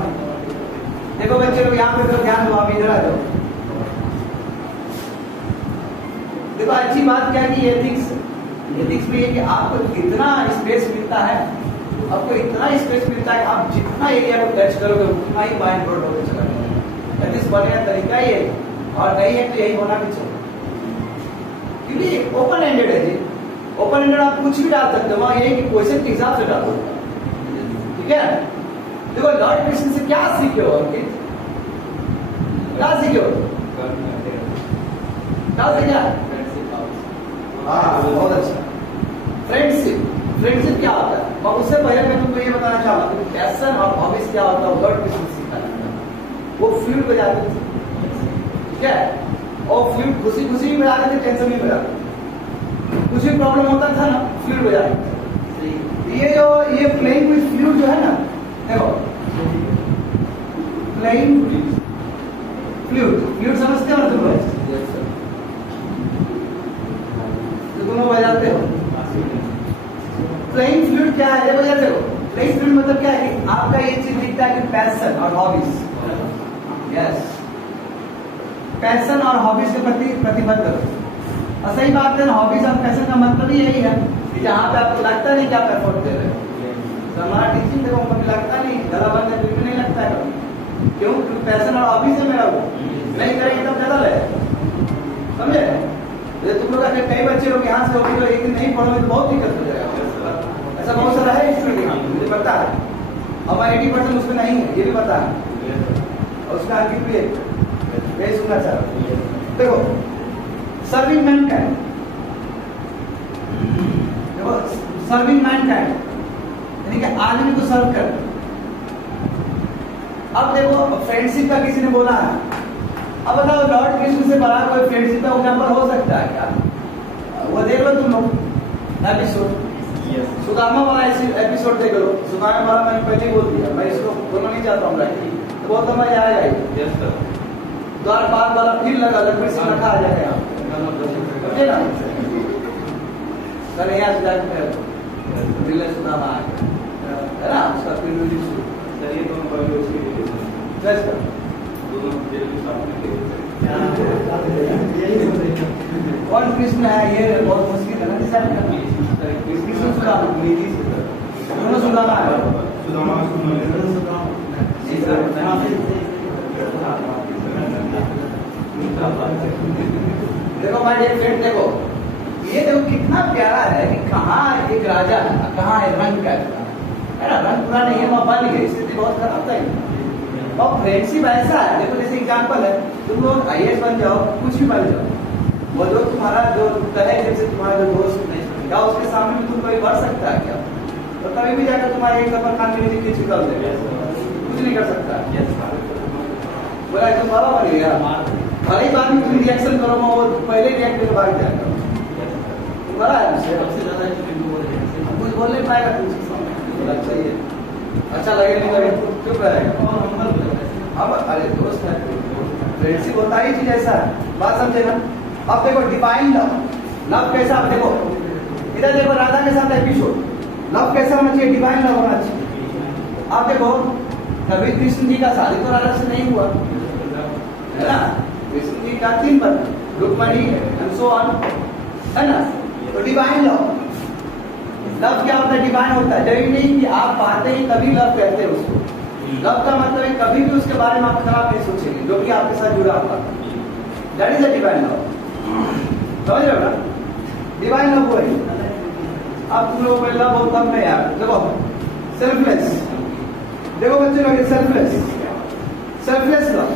देखो बच्चे लोग यहाँ पे तो ध्यान दो, आप इधर आ जाओ। देखो अच्छी बात क्या कि एथिक्स में ये कि आपको कितना स्पेस मिलता है, आपको इतना स्पेस मिलता है कि आप जितना एरिया को टच करोगे उतना ही माइंड ब्रॉड होकर चला जाएगा। एथिक्स बढ़िया तरीका ही है, और नहीं है तो यही होना भी चाहिए, क्योंकि ओपन एंडेड है जी। ओपन एंडेड आप कुछ भी डाल सकते हो, वहां ये कि क्वेश्चन के हिसाब से डालो, ठीक है। देखो लॉर्ड कृष्ण से क्या सीखे हो अंकित, क्या सीखे हो, क्या सीखा? हाँ बहुत अच्छा। फ्रेंडशिप क्या होता है, और उससे पहले मैं तुमको ये बताना चाहूंगा कि पैशन और हॉबीज क्या होता है। लॉर्ड कृष्ण सीखा वो फ्लूट बजाते थे, ठीक है, और फ्लूट खुशी खुशी भी बजाते थे, टेंशन भी बजाते थे। कुछ भी प्रॉब्लम होता था ना, फ्लूट बजाते थे। ये प्लेइंग विद फ्लूट जो है ना, देखो प्लेइंग फ्लूट समझते हो ना तुम लोग, दोनों बजाते हो। प्लेइंग फ्लूट क्या है, देखो जैसे प्लेइंग फ्लूट मतलब क्या है कि आपका ये चीज दिखता है कि पैशन और हॉबीज, यस, पैशन और हॉबीज के प्रति प्रतिबद्ध हो। और सही बात है ना, हॉबीज और पैशन का मतलब ही यही है कि जहाँ पे आपको लगता नहीं कि आप एफर्ट दे रहे हो। तो हमारा टीचिंग देखो कभी लगता नहीं, गला बंद है बिल्कुल नहीं लगता है कभी, क्यों? क्योंकि पैशन और हॉबीज है मेरा, वो नहीं करेंगे तब ज्यादा लगे, समझे? तुम लोग अगर कई बच्चे लोग यहाँ से होगी तो एक दिन नहीं पढ़ोगे तो बहुत दिक्कत हो जाएगा। ऐसा बहुत सारा है स्टूडेंट, मुझे पता है, हमारा 80% उसमें नहीं है, ये भी पता है, और उसका अंकित भी यही सुनना चाह रहा। देखो सर्विंग मैनकाइंड, देखो सर्विंग मैनकाइंड यानी कि आदमी को सर्व कर। अब देखो फ्रेंडशिप का किसी ने बोला है, अब बताओ लॉर्ड कृष्ण से बड़ा कोई फ्रेंडशिप का एग्जाम्पल हो सकता है क्या? वो देख लो तुम लोग एपिसोड, सुदामा वाला एपिसोड देख लो। सुदामा वाला मैंने पहले बोल दिया, मैं इसको बोलना नहीं चाहता हूँ, तो बहुत समझ आएगा ही। द्वार बाद वाला फिर लगा लक्ष्मण सिंह रखा आ जाएगा समझे ना, कल यहाँ से जाकर रिले सुदामा आ गया है ना, उसका फिर कौन कृष्ण है, ये बहुत मुश्किल है ना डिसाइड करना। कृष्ण सुदामा, दोनों सुदामा है, देखो भाई एक फ्रेंड, देखो ये देखो कितना प्यारा है कि कहाँ एक राजा है, कहाँ है रंग का है ना, रंग पूरा नहीं है, वहाँ बन गए, स्थिति बहुत खराब था। और फ्रेंडशिप ऐसा है, देखो जैसे एग्जाम्पल है, तुम लोग IAS बन जाओ, कुछ भी बन जाओ, वो जो तुम्हारा जो कहे जैसे तुम्हारा जो दोस्त क्या उसके सामने भी तुम कोई बढ़ सकता है क्या? तो कभी भी जाकर तुम्हारे एक नंबर खान के नीचे निकल देगा, कुछ नहीं कर सकता। बोला तुम बड़ा बन गया, भले ही बाद में तुम रिएक्शन करो, वो पहले रिएक्ट करके भाग जाएगा, तुम बड़ा है सबसे ज्यादा कुछ बोल नहीं पाएगा तुमसे सामने। अच्छा ये अच्छा लगे नहीं लगे चुप रहेगा। अब अरे दोस्त है, फ्रेंडशिप होता ही चीज ऐसा है, बात समझे ना। अब देखो डिवाइन लव कैसा, अब देखो इधर देखो राधा के साथ एपिसोड, लव कैसा होना चाहिए, डिवाइन लव होना चाहिए। अब देखो कभी कृष्ण जी का शादी तो राधा से नहीं हुआ है ना, कृष्ण जी का 3 पत्नी, रुक्मणी एंड सो ऑन, है ना। तो डिवाइन लव क्या होता है, डिवाइन होता है, जरूरी नहीं कि आप पाते ही तभी लव कहते हैं उसको। लव का मतलब है कभी भी उसके बारे में आप खराब नहीं सोचेंगे, जो कि आपके साथ जुड़ा हुआ, that is a divine love, समझ रहे हो ना, डिवाइन लव वो है। अब तुम लोग लव बहुत कम नहीं यार, देखो सेल्फलेस, देखो बच्चे लोग selfless love,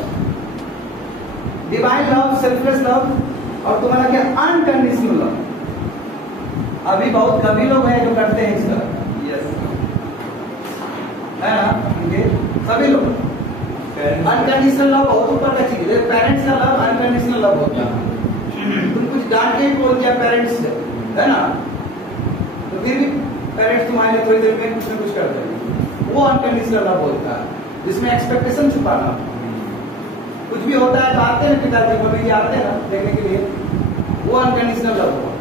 divine love, selfless love, और तुम्हारा क्या अनकंडीशनल लव। अभी बहुत कभी लोग हैं जो करते हैं इसका, है ना, सभी लोग अनकंडीशनल लव बहुत ऊपर का चीज है। पेरेंट्स का लव अनकंडीशनल लव होता है, तुम कुछ डांट के बोल दिया पेरेंट्स से, है ना, तो फिर भी पेरेंट्स तुम्हारे लिए थोड़ी देर में कुछ न कुछ करते हैं, वो अनकंडीशनल लव होता है, जिसमें एक्सपेक्टेशन छुपाना। कुछ भी होता है तो आते हैं पिताजी मम्मी जी आते हैं ना देखने के लिए, वो अनकंडीशनल लव होगा,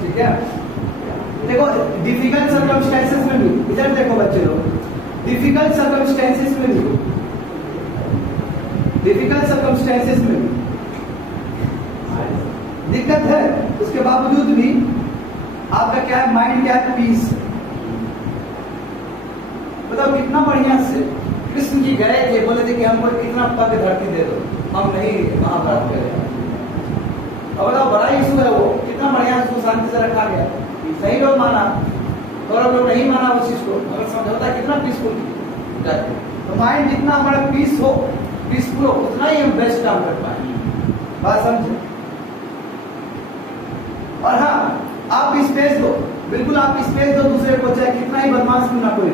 ठीक है। देखो डिफिकल्ट सर्कमस्टेंसेस में भी, इधर देखो बच्चे लोग, डिफिकल्ट सर्कमस्टेंसेस में भी, डिफिकल्ट सर्कमस्टेंसेस में भी दिक्कत है, उसके बावजूद भी आपका क्या है, माइंड क्या है, पीस। बताओ कितना बढ़िया से कृष्ण जी गए थे, बोले थे कि हमको इतना पग धरती दे दो, हम नहीं महाभारत करें। अब बताओ बड़ा इशू है वो, कितना बढ़िया उसको शांति से रखा गया, सही लोग माना, गौरव लोग नहीं माना उस चीज को, अगर समझौता कितना पीसफुल जाते। तो माइंड जितना हमारा पीस हो, पीसफुल हो, उतना ही हम बेस्ट काम कर पाए। बात समझे? और हाँ, आप स्पेस दो, बिल्कुल आप स्पेस दो दूसरे को, चाहे कितना ही बदमाश क्यों ना कोई,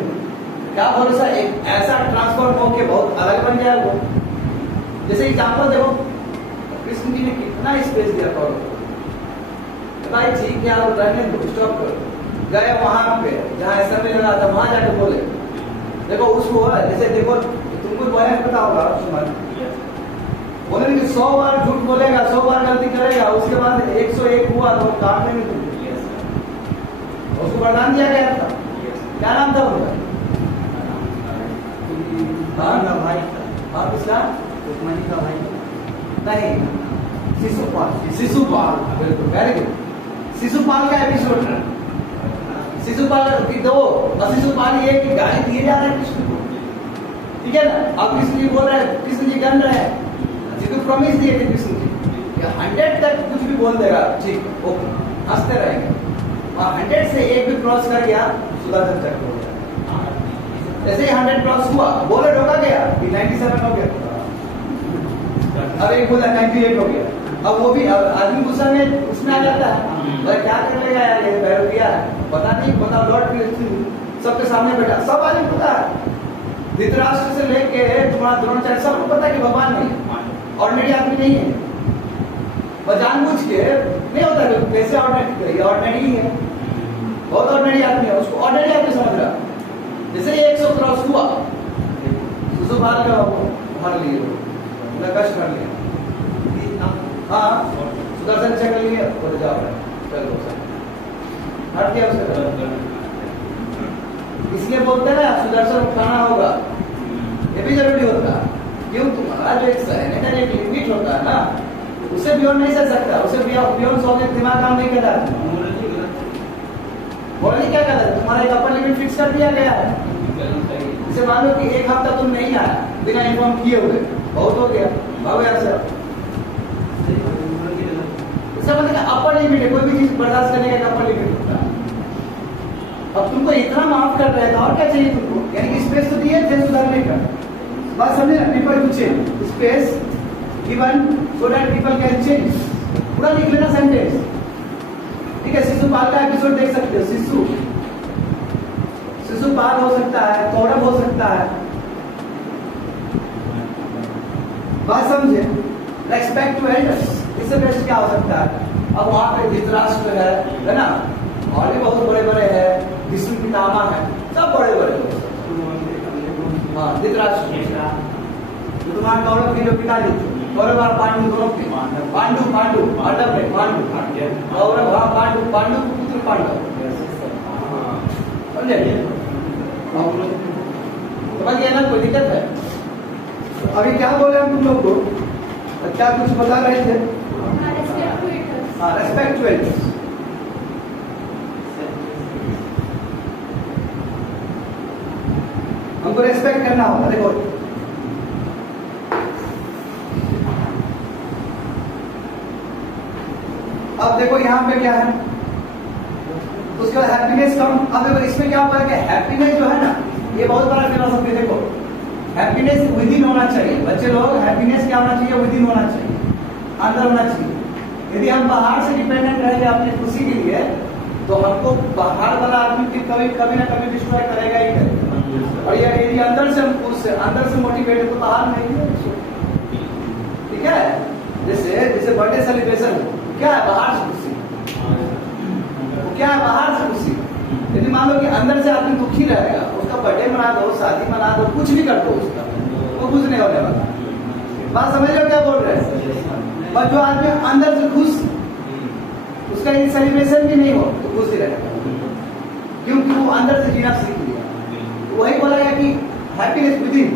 क्या भरोसा एक ऐसा ट्रांसफॉर्म हो के बहुत अलग बन जाए वो। जैसे एग्जाम्पल देखो, कृष्ण जी ने कितना स्पेस दिया कौरव को, भाई ठीक है आप रहने दो, स्टॉप करो। गए वहां पे जहाँ ऐसा में लगा था, वहां जाके बोले देखो उसको, जैसे देखो तुमको बयान पता होगा, बोले कि 100 बार झूठ बोलेगा, 100 बार गलती करेगा, उसके बाद 101 हुआ तो काट देंगे तुम। उसको वरदान दिया गया था, क्या नाम था उनका? भाई आप इसका रुक्मणी का भाई नहीं, शिशुपाल। शिशुपाल, बिल्कुल, वेरी गुड। शिशुपाल का एपिसोड है, शिशुपाल की दो, और शिशुपाल ये कि गाली दिए जा रहे हैं कृष्ण को, ठीक है ना। अब कृष्ण जी बोल रहे हैं, कृष्ण जी गन रहे हैं, प्रॉमिस दिए थे कृष्ण जी 100 तक कुछ भी बोल देगा, ठीक ओके, हंसते रहेंगे। और 100 से एक भी क्रॉस कर गया, सुदर्शन चक्र हो गया। जैसे ही 100 क्रॉस हुआ, बोले रोका गया कि 97 हो गया, अब एक बोला 98 हो गया। अब वो भी आदमी गुस्सा में उसमें आ जाता है, क्या कर लेगा यार, ये भैरव किया है, पता नहीं, पता लौट के सबके सामने बैठा, सब आदमी पता है, धृतराष्ट्र से लेके तुम्हारा द्रोणाचार्य सबको पता है कि भगवान नहीं, ऑर्डिनरी आदमी नहीं है, और जानबूझ के नहीं होता है, कैसे ऑर्डिनरी, ऑर्डिनरी है, बहुत ऑर्डिनरी आदमी है, उसको ऑर्डिनरी आदमी समझ रहा। जैसे 100 क्रॉस हुआ, शिशुपाल का मर लिए, कष्ट कर लिया, हाँ सुदर्शन चक्र लिए, बोले जाओ चलो हट गया उससे। इसलिए बोलते हैं ना सुदर्शन उठाना होगा, ये भी जरूरी होता है, क्यों? तुम्हारा जो एक सहने का एक लिमिट होता है ना, उसे बियॉन्ड नहीं सह सकता, उसे बियॉन्ड 100 के दिमाग काम नहीं कर रहा। बोलने क्या कर रहा है, तुम्हारा एक अपर लिमिट फिक्स कर दिया गया है। इसे मान लो कि एक हफ्ता तुम नहीं आया बिना इन्फॉर्म किए हुए, बहुत हो गया, भागो यार सर। इसका मतलब अपर लिमिट है, कोई भी चीज बर्दाश्त करने का अपर लिमिट होता है। अब तुमको इतना माफ कर रहे हैं, और क्या चाहिए तुमको? यानी कि स्पेस तो दिए थे सुधारने का, बात समझे ना। People to change, space given so that people can change, पूरा लिख लेना सेंटेंस, ठीक है। शिशुपाल का एपिसोड देख सकते हो, शिशुपाल हो सकता है, कौरव हो सकता है, बात समझे। रेस्पेक्ट टू एल्डर्स, इससे बेस्ट क्या हो सकता है? अब वहां पे धृतराष्ट्र है ना, और भी बहुत बड़े बड़े हैं, भीष्म पितामह है, सब बड़े बड़े लोग। हाँ धृतराष्ट्र, तो तुम्हारा कौरव के जो पिताजी थे, कौरव और पांडु दोनों थे, पांडु पांडु पांडव में पांडु, कौरव हाँ पांडु, पांडु पुत्र पांडव, समझे? समझ गया ना, कोई दिक्कत है? अभी क्या बोले हम तुम लोग को, क्या कुछ बता रहे थे? रेस्पेक्ट टू एल्डर्स, हमको रेस्पेक्ट करना होगा। देखो अब देखो यहाँ पे क्या है, उसके बाद हैप्पीनेस कम। अब देखो इसमें क्या होता है कि हैप्पीनेस जो है ना, ये बहुत बड़ा फिलॉसफी। देखो हैप्पीनेस विद इन होना चाहिए, बच्चे लोग, हैप्पीनेस क्या होना चाहिए? विद इन होना चाहिए, अंदर होना चाहिए। यदि हम बाहर से डिपेंडेंट रहेंगे अपनी खुशी के लिए, तो हमको बाहर वाला आदमी कभी कभी ना कभी डिस्ट्रॉय करेगा ही करेगा। और ये यदि अंदर से हम खुद से अंदर से मोटिवेट है तो बाहर नहीं है, ठीक है। जैसे बर्थडे सेलिब्रेशन क्या है? बाहर से खुशी, क्या है? बाहर से खुशी। यदि मान लो कि अंदर से आदमी दुखी रहेगा, उसका बर्थडे मना दो, शादी मना दो, कुछ भी कर दो, उसका वो कुछ नहीं होने वाला। बात समझ लो क्या बोल रहे हैं? और जो आदमी अंदर से खुश, उसका यदि सेलिब्रेशन भी नहीं हो तो खुश ही रहेगा। क्योंकि वो अंदर से जीना सीख लिया। वही बोला गया कि हैप्पीनेस विद इन,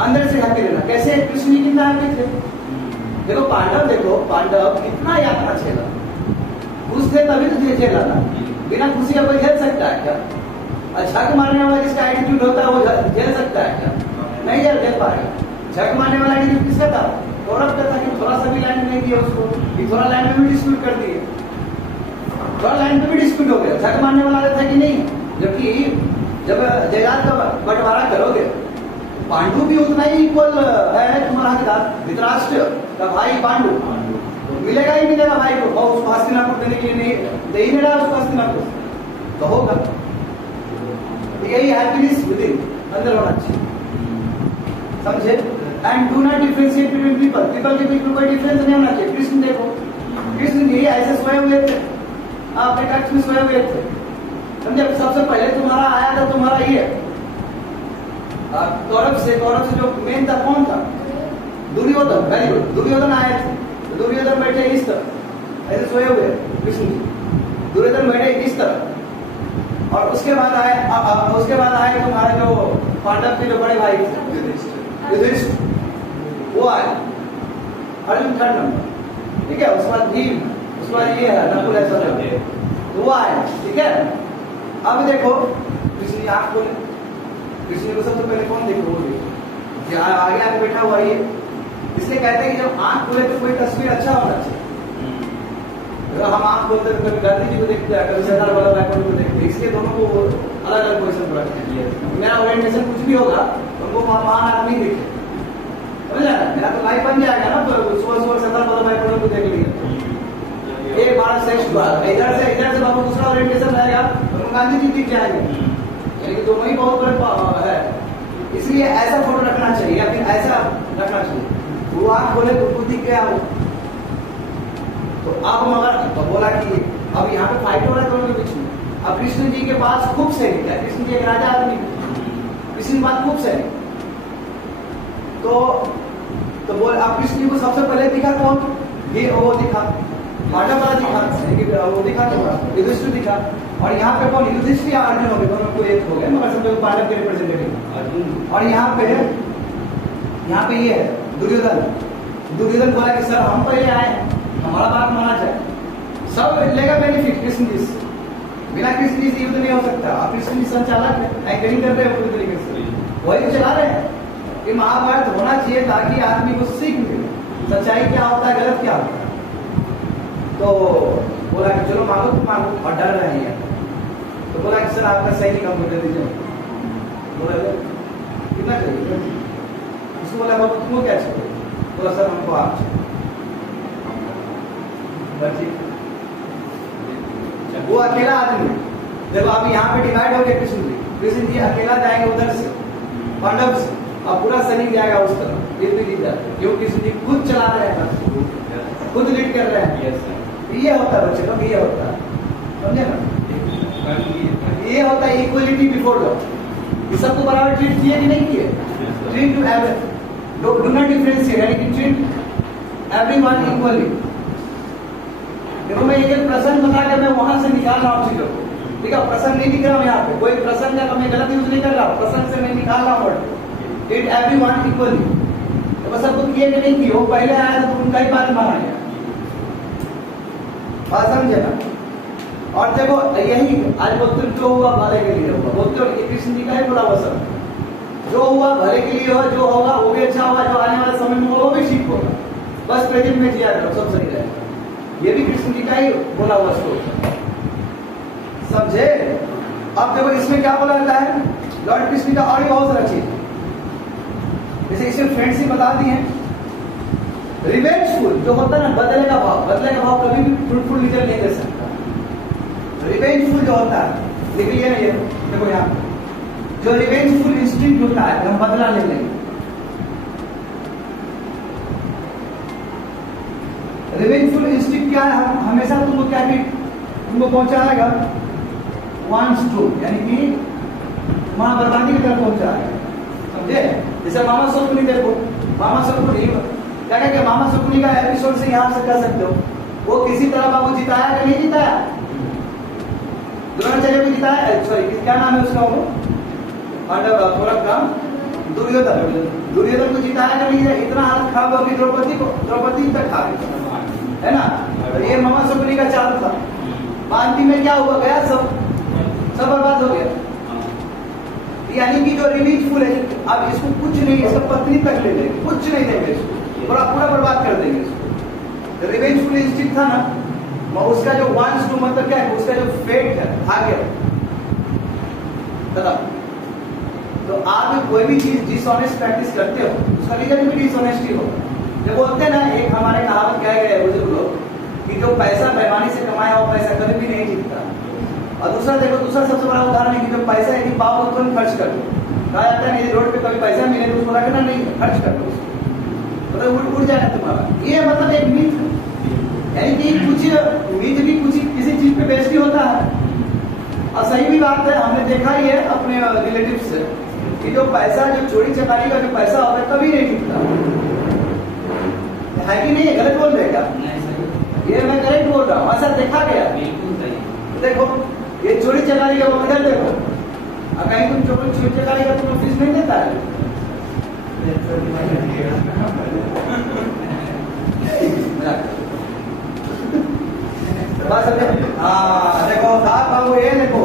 अंदर से हैप्पी रहना। कैसे? कृष्ण जी कितना हैप्पी थे। देखो पांडव कितना यात्रा झेला, खुश थे तभी तो झेला था। बिना खुशी का कोई झेल सकता है क्या? झक मारने वाला जिसका एटीट्यूड होता है वो झेल सकता है क्या? नहीं झेल पाएगा। झक मारने वाला एटीट्यूड किसका था? गौरव का था कि थोड़ा सा भी लाइन नहीं दिया उसको, कि थोड़ा लाइन में भी डिस्प्यूट कर दिए, थोड़ा लाइन में भी डिस्प्यूट हो गया। झक मारने वाला था कि नहीं? जबकि जब जायदाद का बंटवारा करोगे, पांडु भी उतना ही इक्वल है तुम्हारा हकदार। धृतराष्ट्र का भाई पांडु तो मिलेगा ही मिलेगा भाई को, और उसको हस्तिनापुर देने के लिए नहीं दे ही नहीं रहा उसको हस्तिनापुर, तो होगा। यही हैप्पीनेस विद इन, अंदर होना चाहिए, समझे? And do not differentiate between people के बीच में कोई डिफरेंस नहीं होना चाहिए। कृष्ण देखो, कृष्ण जी ऐसे सोए हुए थे, अपने कक्ष में सोए हुए थे, समझे? सबसे पहले तुम्हारा आया था तुम्हारा ये कौरव से जो मेन था कौन था? दुर्योधन। वेरी गुड, दुर्योधन आए थे। तो दुर्योधन बैठे इस तरह, ऐसे सोए हुए कृष्ण जी, दुर्योधन बैठे इस तरह। और उसके बाद आए तुम्हारे जो पांडव के जो बड़े भाई युधिष्ठिर, वो आए, अर्जुन 3rd नंबर, ठीक है। उसके बाद भीम, उसके बाद ये है नकुल, ऐसा तो वो आए, ठीक है। अब देखो कृष्ण जी आंख खोले, कृष्ण को सबसे पहले कौन देखो? वो आगे आगे बैठा हुआ ये, इसलिए कहते हैं कि जब आंख खोले तो कोई तस्वीर अच्छा होना चाहिए। तो हम आंख खोलते तो कभी गांधी जी को देखते हैं, कभी सरदार वल्लभ भाई पटेल को देखते हैं, इसलिए दोनों को अलग अलग पोजिशन पर रखते हैं। मेरा ओरिएंटेशन कुछ भी होगा तो उनको महान आदमी दिखे, समझ रहा है? मेरा तो लाइफ बन जाएगा ना, तो सुबह सरदार वल्लभ भाई पटेल को देख लिया, एक भारत श्रेष्ठ भारत। इधर से बाबू दूसरा ओरिएंटेशन रहेगा तो गांधी जी दिख जाएंगे, यानी कि दोनों ही बहुत बड़े है। इसलिए ऐसा फोटो रखना चाहिए, या फिर ऐसा रखना चाहिए। वो आंख खोले तो खुद ही क्या हो। तो अब मगर तो बोला कि अब यहाँ पे फाइट हो रहा है दोनों के बीच में। अब कृष्ण जी के पास खूब सैनिक है, कृष्ण जी एक राजा आदमी, कृष्ण के पास खूब सैनिक। तो बोल अब कृष्ण जी को सबसे पहले दिखा कौन? ये वो दिखा, पांडव वाला दिखा, वो दिखा तो युधिष्ठिर दिखा। और यहाँ पे कौन? युधिष्ठिर या अर्जुन हो गए, दोनों को एक हो गए, मगर समझो पांडव के रिप्रेजेंटेटिव अर्जुन। और यहाँ पे ये है दुर्योधन बोला कि सर हम पहले आए, हमारा बात माना जाए, सब लेगा बेनिफिट कृष्ण जी से। बिना कृष्ण जी से युद्ध नहीं हो सकता। आप कृष्ण जी संचालक है, एंकरिंग कर रहे हैं पूरी तरीके से, वही तो चला रहे हैं। कि महाभारत होना चाहिए ताकि आदमी को सीख मिले, सच्चाई क्या होता है, गलत क्या होता है। तो बोला कि चलो मांगो तो मांगो, और डर रहे हैं। तो बोला कि सर आपका सैनिक हमको दे दीजिए। बोला कितना चाहिए? उसको बोला बाबू तुमको क्या चाहिए? बोला सर हमको आप चाहिए। वो अकेला आदमी, जब आप यहाँ पे डिवाइड हो गए कृष्ण जी अकेला जाएंगे उधर से पांडव से, अब पूरा सैनिक जाएगा उस तरफ, ये भी जीत जाते, क्योंकि कृष्ण जी खुद चला रहे हैं, खुद लीड कर रहे हैं। ये होता है बच्चे लोग, ये होता है, समझे ना? ये होता है इक्वलिटी बिफोर लॉ। ये सबको बराबर ट्रीट किए कि नहीं किए? Treat to do not differentiate, यानी कि ट्रीट एवरीवन इक्वली। देखो मैं एक प्रश्न बता के मैं वहां से निकाल रहा हूँ चीजों को, ठीक है? प्रश्न नहीं दिख रहा हूँ यहाँ पे, कोई प्रश्न का मैं गलत यूज नहीं कर रहा हूँ, प्रश्न से मैं निकाल रहा हूँ ट्रीट एवरीवन इक्वली। तो बस सबको किए कि नहीं किए, वो पहले आया तो उनका ही बात माना गया, बात समझे ना? और देखो यही आज बोलते जो हुआ भले के लिए हुआ, बोलते हो कृष्ण जी का ही बोला हुआ सब, जो हुआ भले के लिए हुआ, जो होगा वो भी अच्छा होगा, जो आने वाले समय में होगा वो भी ठीक होगा, बस प्रेजेंट में जिया करो, सब सही रहेगा। ये भी कृष्ण जी का ही बोला हुआ स्टोरी, समझे? अब देखो इसमें क्या बोला जाता है लॉर्ड कृष्ण का, और भी बहुत सारा चीज, जैसे इसमें फ्रेंडशिप बता दी है। रिवेंजफुल जो होता है ना, बदले का भाव कभी भी फ्रूटफुल रिजल्ट नहीं दे सकता। रिवेंजफुल जो होता है, देखिए ना ये देखो यहाँ जो रिवेंजफुल इंस्टिंक्ट होता है, हम बदला ले लेंगे। रिवेंजफुल इंस्टिंक्ट क्या है? हमेशा तुमको क्या कि तुमको पहुंचाएगा वांट्स टू, यानी कि वहां बर्बादी की तरफ पहुंचाएगा, समझे? जैसे मामा शकुनी देखो, मामा शकुनी क्या मामा शकुनी का एपिसोड से यहाँ से कर सकते हो, वो किसी तरह बाबू जिताया कि नहीं जिताया? द्रोणाचार्य को जिताया, सॉरी क्या नाम है उसका, वो पांडव थोड़ा काम दुर्योधन को जिताया कि नहीं, इतना हालत खराब हो गई द्रौपदी तक खा गई, है ना। तो ये मामा सुपुनी का चाल था। अंतिम में क्या हुआ, गया सब बर्बाद हो गया। यानी कि जो रिवेंजफुल है, अब इसको कुछ नहीं, इसका पत्नी तक ले लेंगे, कुछ नहीं देंगे इसको, पूरा बर्बाद कर देंगे इसको। रिवेंजफुल इंस्टिंक्ट था ना, उसका जो वांट्स टू मतलब क्या है, उसका जो फेट है आ गया खत्म। तो आप कोई भी चीज डिसऑनेस्ट प्रैक्टिस करते हो, उसका रीजन भी डिसऑनेस्टी हो। जब बोलते हैं ना, एक हमारे कहावत कहे गए बुजुर्ग लोग कि जो पैसा बेईमानी से कमाया वो पैसा कभी भी नहीं जीतता। और दूसरा देखो, दूसरा सबसे बड़ा उदाहरण है कि जो पैसा यदि पाओ तो तुरंत खर्च कर दो। कहा जाता है नहीं, रोड पे कभी पैसा मिले तो उसको रखना नहीं, खर्च कर दो उसको, मतलब उड़ जाएगा तुम्हारा। ये मतलब एक मिथ, यानी कि कुछ मिथ भी कुछ किसी चीज पे बेस्ड होता है। और सही भी बात है, हमने देखा ही है अपने रिलेटिव से कि जो पैसा, जो चोरी चकारी का जो पैसा होता है कभी नहीं टिकता है कि नहीं। गलत बोल रहे क्या? ये मैं करेक्ट बोल रहा हूँ, ऐसा देखा गया। देखो ये चोरी चकारी का मॉडल देखो, कहीं तुम चोरी चकारी का तुम्हें फीस नहीं देता है। हाँ देखो बाबू, ये देखो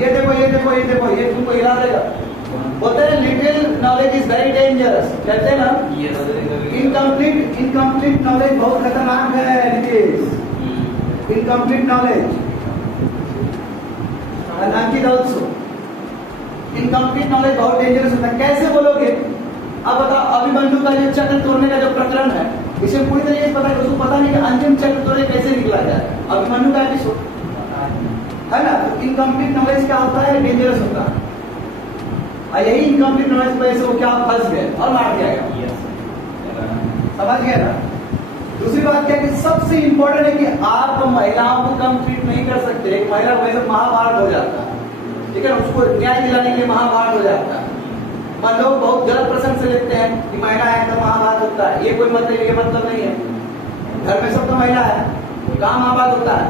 ये देखो ये देखो ये देखो, ये तुमको हिला देगा। बोलते हैं little knowledge is very dangerous, कहते हैं ना। इनकम्प्लीट नॉलेज बहुत खतरनाक है Nitish. Incomplete knowledge also, incomplete knowledge बहुत डेंजरस होता है। कैसे बोलोगे? अब बताओ, अभिमन्यु का जो चक्र तोड़ने का जो प्रकरण है, इसे पूरी तरीके से पता है, उसको पता नहीं कि अंतिम चक्र तोड़े कैसे निकला जाए। अभिमन्यु का एपिसोड है ना। तो इनकम्प्लीट नॉलेज क्या होता है? डेंजरस होता है। और यही इनकम्प्लीट नॉलेज की वजह से वो क्या फंस गए और मार दिया गया। समझ गए ना। दूसरी बात क्या है कि सबसे इंपॉर्टेंट है कि आप महिलाओं को कम ट्रीट नहीं कर सकते। एक महिला वैसे महाभारत हो जाता है, ठीक है, उसको न्याय दिलाने के लिए महाभारत हो जाता है। मान लोग बहुत गलत प्रसंग से लेते हैं कि महिला है तो महाभारत होता है, ये कोई मतलब, ये मतलब नहीं है। घर में सब तो महिला है, कहाँ महाभारत होता है?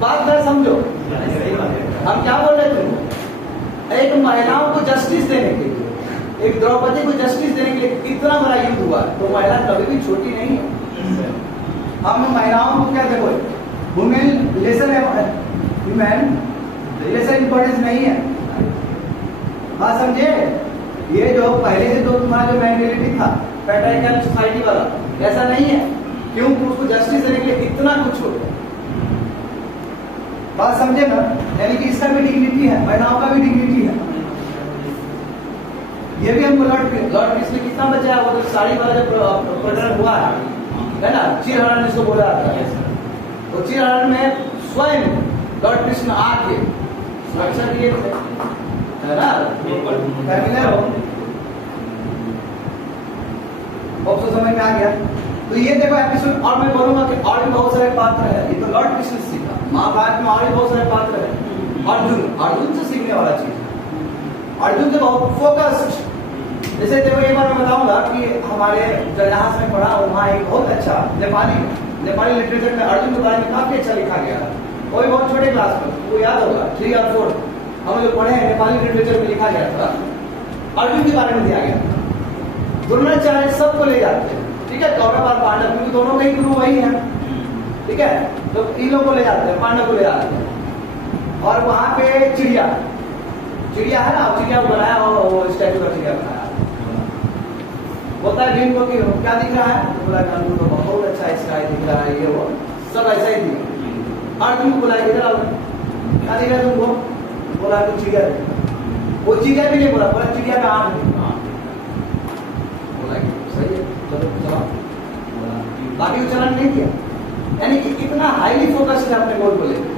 बात कर समझो, हम क्या बोल रहे थे? एक महिलाओं को जस्टिस देने के लिए, एक द्रौपदी को जस्टिस देने के लिए कितना बड़ा युद्ध हुआ। तो महिला कभी भी छोटी नहीं है। हम महिलाओं को क्या देखो, वुमेन रिलेशन है, वुमेन रिलेशन इंपॉर्टेंस नहीं है। बात समझे? ये जो पहले से तो तुम्हारा जो मेंटेलिटी था पैट्रियार्कल सोसाइटी वाला, ऐसा नहीं है। क्यों? उसको जस्टिस देने के लिए इतना कुछ हो गया। बात समझे ना। यानी कि इसका भी डिग्निटी है, महिलाओं का भी डिग्निटी है। ये भी हमको लॉर्ड कृष्ण कितना बचा है, वो तो साड़ी वाला जो प्रकरण हुआ है ना, चीरहरण जिसको बोला जाता है, तो चीरहरण में स्वयं लॉर्ड कृष्ण आके सुरक्षा दिए थे, है ना। अब तो समझ में आ गया। तो ये देखो एपिसोड, और मैं बोलूंगा कि और भी बहुत सारे पात्र है। ये तो लॉर्ड कृष्ण सीखा, महाभारत में और भी बहुत सारे पात्र है। अर्जुन से सीखने वाला चीज, अर्जुन से बहुत फोकस्ड। जैसे देखो एक बार मैं बताऊंगा कि हमारे जहाँ से पढ़ा वहाँ एक बहुत अच्छा नेपाली लिटरेचर में अर्जुन के बारे में काफी अच्छा लिखा गया है। कोई बहुत छोटे क्लास में, वो याद होगा 3 और 4 हम जो पढ़े हैं, नेपाली लिटरेचर में लिखा गया था, अर्जुन के बारे में दिया गया। द्रोणाचार्य सबको ले जाते हैं, ठीक है, कौरव और पांडव, क्योंकि दोनों के ही गुरु वही है, ठीक है। तो इन लोगों को ले जाते हैं, पांडव को ले जाते हैं। और वहां पे चिड़िया है ना, चिड़िया बनाया, वो स्टैचू का चिड़िया बनाया। बोलता है भीम को कि क्या दिख रहा है? तो बोला अर्जुन को बहुत अच्छा स्काई दिख रहा है, ये वो सब ऐसा ही दिखा। अर्जुन को बोला इधर आओ, क्या दिख रहा है तुमको? बोला तो चिड़िया। वो चिड़िया भी नहीं बोला, बोला चिड़िया का आंख। बोला सही है, चलो जवाब। बाकी उच्चारण नहीं किया। यानी कि कितना हाईली फोकस्ड है अपने गोल को लेकर,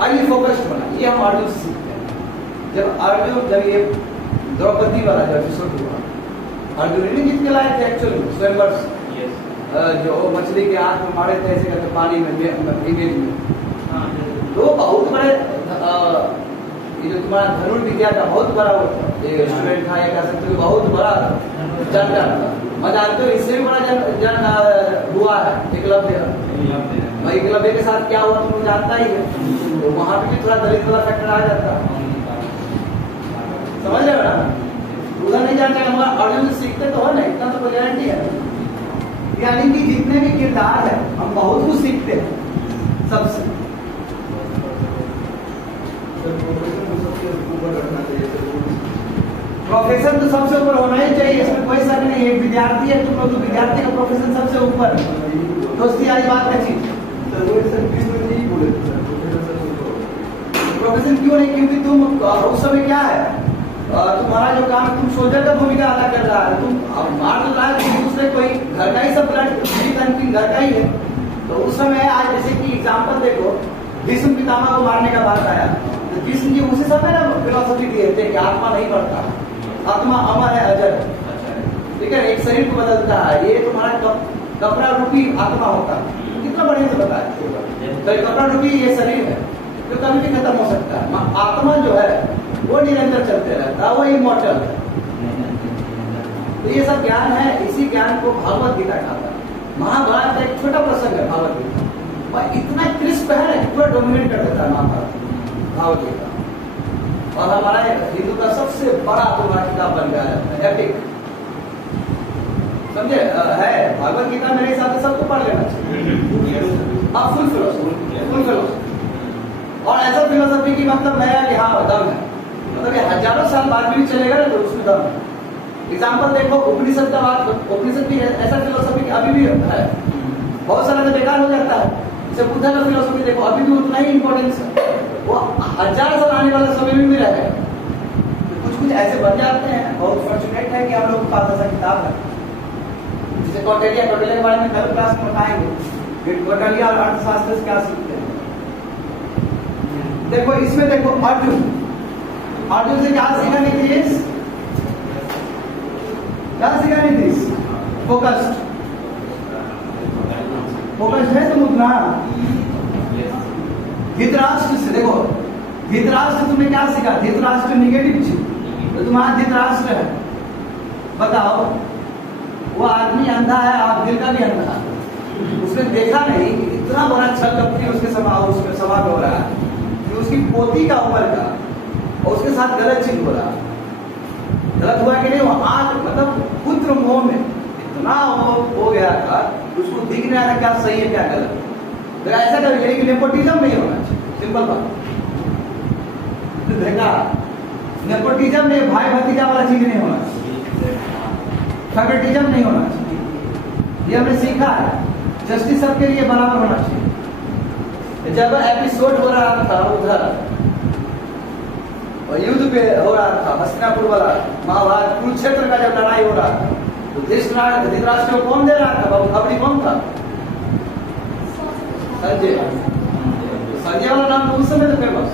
हाईली फोकस्ड बना। ये हम अर्जुन से सीखते हैं। जब ये द्रौपदी वाला जो एपिसोड हुआ, अर्जुन ने जीत के लाए थे एक्चुअली स्वयंवर, जो मछली के आंख में मारे थे ऐसे करके पानी में इमेज में। तो बहुत बड़े ये जो तुम्हारा धनुर्विद्या का बहुत बड़ा स्टूडेंट था, ये कह सकते हो बहुत बड़ा जानकार था। मैं जानते हो इससे भी बड़ा जन हुआ है एकलव्य। भाई एकलव्य के साथ क्या हुआ तुम जानता ही है, तो वहां पे भी थोड़ा दलित वाला फैक्टर आ जाता है, समझ रहे हो ना? उधर नहीं जानते हम अर्जुन से सीखते तो है ना, इतना तो कोई गारंटी है। यानी कि जितने भी किरदार है हम बहुत कुछ सीखते हैं सबसे। प्रोफेशन तो सबसे ऊपर होना ही चाहिए, इसमें कोई शक नहीं है। विद्यार्थी है तुम लोग तो विद्यार्थी का प्रोफेशन सबसे ऊपर, दोस्ती वाली बात का चीज। प्रोफेशन क्यों नहीं? क्योंकि तुम उस समय क्या है, तुम्हारा जो काम तुम सोल्जर का भूमिका अदा कर रहा है, तुम मार तो रहा है दूसरे कोई घर का ही सब ब्लड घर का ही है। तो उस समय आज जैसे कि एग्जाम्पल देखो, भीष्म पितामह को मारने का बात आया, तो भीष्म जी उसी समय ना फिलोसफी दिए थे कि आत्मा नहीं मरता, आत्मा अमर है, अजर है, ठीक है, एक शरीर को बदलता है, ये तुम्हारा कपड़ा रूपी आत्मा होता है। कितना बढ़िया से बताया, तो कपड़ा रूपी ये शरीर है जो कभी भी खत्म हो सकता है, आत्मा जो है वो निरंतर चलते रहता है, वो इमॉर्टल है। तो ये सब ज्ञान है, इसी ज्ञान को भागवत गीता कहता है। महाभारत का एक छोटा प्रसंग है भागवत गीता, और इतना क्रिस्प है ना, पूरा डोमिनेट कर देता है महाभारत भागवत गीता, और हमारा हिंदू का सबसे बड़ा तुम्हारा किताब बन गया है, एपिक, समझे है भागवत गीता। मेरे हिसाब से सबको पढ़ लेना चाहिए। अब फुल फिलोसफी, और ऐसा फिलोसफी की मतलब है कि हाँ दम है, मतलब ये हजारों साल बाद भी चलेगा ना, तो उसमें दम है। एग्जाम्पल देखो उपनिषद का बात, उपनिषद भी ऐसा फिलोसफी अभी भी है, बहुत सारा तो बेकार हो जाता है। जैसे बुद्ध का फिलोसफी देखो, अभी भी उतना ही इंपॉर्टेंस है, वो 1000 साल आने वाले समय में भी रहेगा। तो कुछ ऐसे बन जाते हैं, बहुत फॉर्चुनेट है कि हम लोग के पास ऐसा किताब है। जैसे कौटिल्य के बारे में कल क्लास में बताएंगे, कौटिल्य और अर्थशास्त्र से क्या सीखते हैं। देखो इसमें देखो अर्जुन से क्या सीखा नीतीश, क्या सीखा नीतीश? फोकस्ड है तुम उतना। धृतराष्ट्र से देखो, धृतराष्ट्र तुमने क्या सीखा? धृतराष्ट्र निगेटिव चीज, तो तुम्हारा धृतराष्ट्र है, बताओ वो आदमी अंधा है, आप दिल का भी अंधा है। उसने देखा नहीं कि इतना बड़ा छल कपटी उसके सभा में हो रहा है, उसकी पोती का उम्र का, और उसके साथ गलत चीज हो रहा, गलत हुआ कि नहीं? वो आंख मतलब पुत्र मोह में इतना हो गया था, उसको दिख नहीं रहा क्या सही है क्या गलत। तो ऐसा कभी लेकिन नेपोटिज्म नहीं होना चाहिए, सिंपल बात। देखा, नेपोटिज्म में भाई भतीजा वाला चीज नहीं होना चाहिए, फेवरेटिज्म नहीं होना चाहिए, ये हमने सीखा है। जस्टिस सबके लिए बराबर होना चाहिए। जब एपिसोड हो रहा था उधर और युद्ध पे हो रहा था, हस्तिनापुर वाला महाभारत कुरुक्षेत्र का जब लड़ाई हो रहा था, तो धृतराष्ट्र को कौन दे रहा था? बाबू खबरी कौन था? संजय। संजय वाला नाम तो उस समय तो फेमस।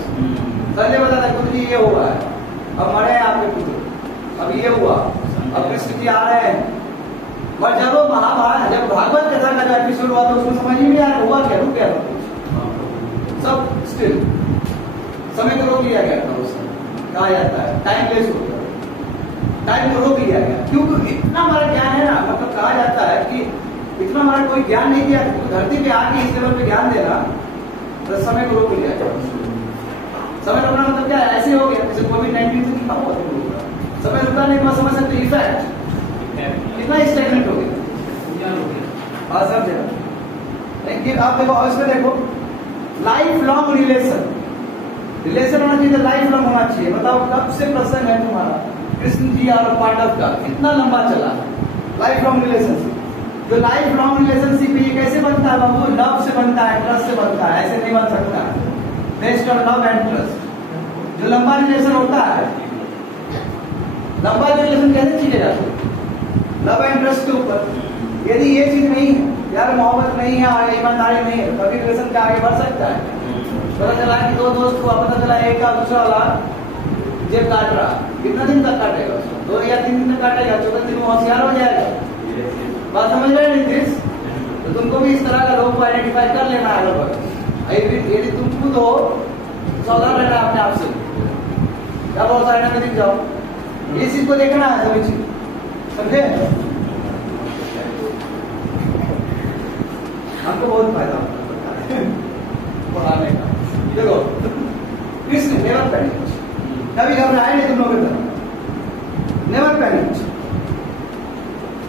संजय बताता पुत्र ये हुआ है, अब मरे आपके पुत्र, अब ये हुआ, अब कृष्ण जी आ रहे हैं। और जब महाभारत, जब भागवत कथा का जो एपिसोड हुआ तो उसमें समझ ही नहीं आया हुआ क्या, रुक गया सब, स्टिल समय को रोक लिया गया था। उस समय कहा जाता है टाइम वेस्ट हो गया, टाइम को रोक लिया गया, क्योंकि इतना हमारा ज्ञान है ना, मतलब कहा जाता है कि इतना हमारा कोई ज्ञान नहीं दिया, धरती पे आके इस लेवल पे ज्ञान देना, तो समय को रोक लिया गया। समय रोकना मतलब क्या है? ऐसे हो गया जैसे कोविड-19 से क्या हुआ, समय रुका नहीं, मैं समझ सकते इफेक्ट कितना स्टेगनेंट हो गया। हाँ समझे? लेकिन आप देखो, इसमें देखो लाइफ लॉन्ग रिलेशन होना चाहिए, लाइफ लॉन्ग होना चाहिए। बताओ कब से प्रसंग है तुम्हारा कृष्ण जी और पांडव का, कितना लंबा चला? Life long relationship. जो लाइफ लॉन्ग रिलेशनशिप ये कैसे बनता है बाबू? लव से बनता है, ट्रस्ट से बनता है, ऐसे नहीं बन सकता। Based on love and trust. जो लंबा रिलेशन होता है, लंबा रिलेशन कैसे चीजे जाते? लव एंड ट्रस्ट के ऊपर। यदि ये चीज नहीं है, यार मोहब्बत नहीं है और ईमानदारी नहीं है, कभी रिलेशन का आगे बढ़ सकता है? पता चला कि दो दोस्त हुआ, पता चला एक का दूसरा वाला जेब काट रहा, कितना दिन तक काटेगा? 2 या 3 दिन तक काटेगा, 14 दिन में होशियार हो जाएगा। बात समझ रहे नीतीश? तो तुमको भी इस तरह का लोग को आइडेंटिफाई कर लेना है लगभग। यदि तुम खुद हो, सावधान रहना अपने आप से, क्या बहुत सारे में दिख जाओ। ये चीज को देखना है, सभी चीज समझे? हमको बहुत फायदा होता है। मिनट।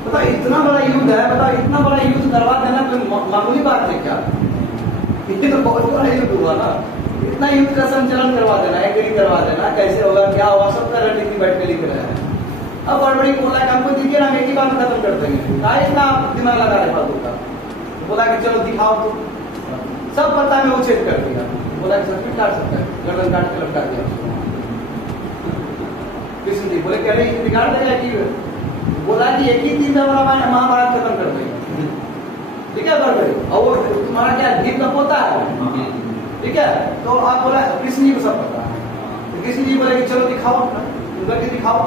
बताओ इतना बड़ा युद्ध है, बताओ इतना बड़ा युद्ध करवा देना कोई मामूली बात है क्या? ये तो बहुत बड़ा युद्ध हुआ ना। इतना युद्ध का संचालन करवा देना, एग्री करवा देना, कैसे होगा क्या होगा सबका रणनीति बैठ के लिख रहे हैं। अब बड़ी बोला कि हमको दिखे ना, हम एक ही बार में खत्म कर देंगे, क्या इतना दिमाग लगा रहे फालतू का। बोला कि चलो दिखाओ तो, सब पता में उच्छेद कर दिया। बोला कि सब काट सकता है, गर्दन काट के लपटा दिया। कृष्ण जी बोले कह रहे बिगाड़ देगा कि, बोला कि एक ही तीन दफा महाभारत खत्म कर देगा। ठीक है बड़बड़ी, और वो तुम्हारा क्या भीम का पोता है, ठीक है। तो आप बोला कृष्ण जी को सब पता है, तो कृष्ण जी बोले कि चलो दिखाओ, उनका दिखाओ।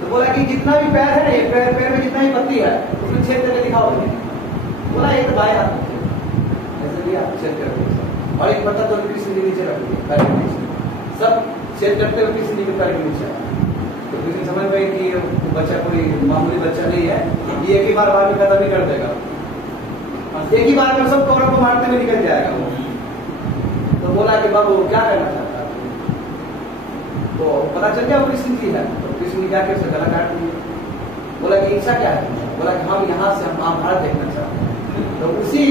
तो बोला कि जितना भी पैर है ना, पैर में जितना भी पत्ती है उसमें छेद करके दिखाओ। बोला एक बाएं हाथ ऐसे लिया, छेद करके, और एक पत्ता तो कृष्ण जी नीचे रख दिया पैर के नीचे, सब छेद करते हुए कृष्ण जी के पैर के नीचे। तो कृष्ण समझ गए कि बच्चा कोई मामूली बच्चा नहीं है, ये एक ही बार में खत्म नहीं कर देगा, एक ही बार में सब कौरव को मारते हुए निकल जाएगा वो। तो बोला कि बाबू क्या करना चाहता है, तो पता चल गया वो कृष्ण जी है। तो कृष्ण जी जाके उसे गला काट दिया। बोला कि इच्छा क्या है? बोला कि हम यहाँ से हम महाभारत देखना चाहते हैं। तो उसी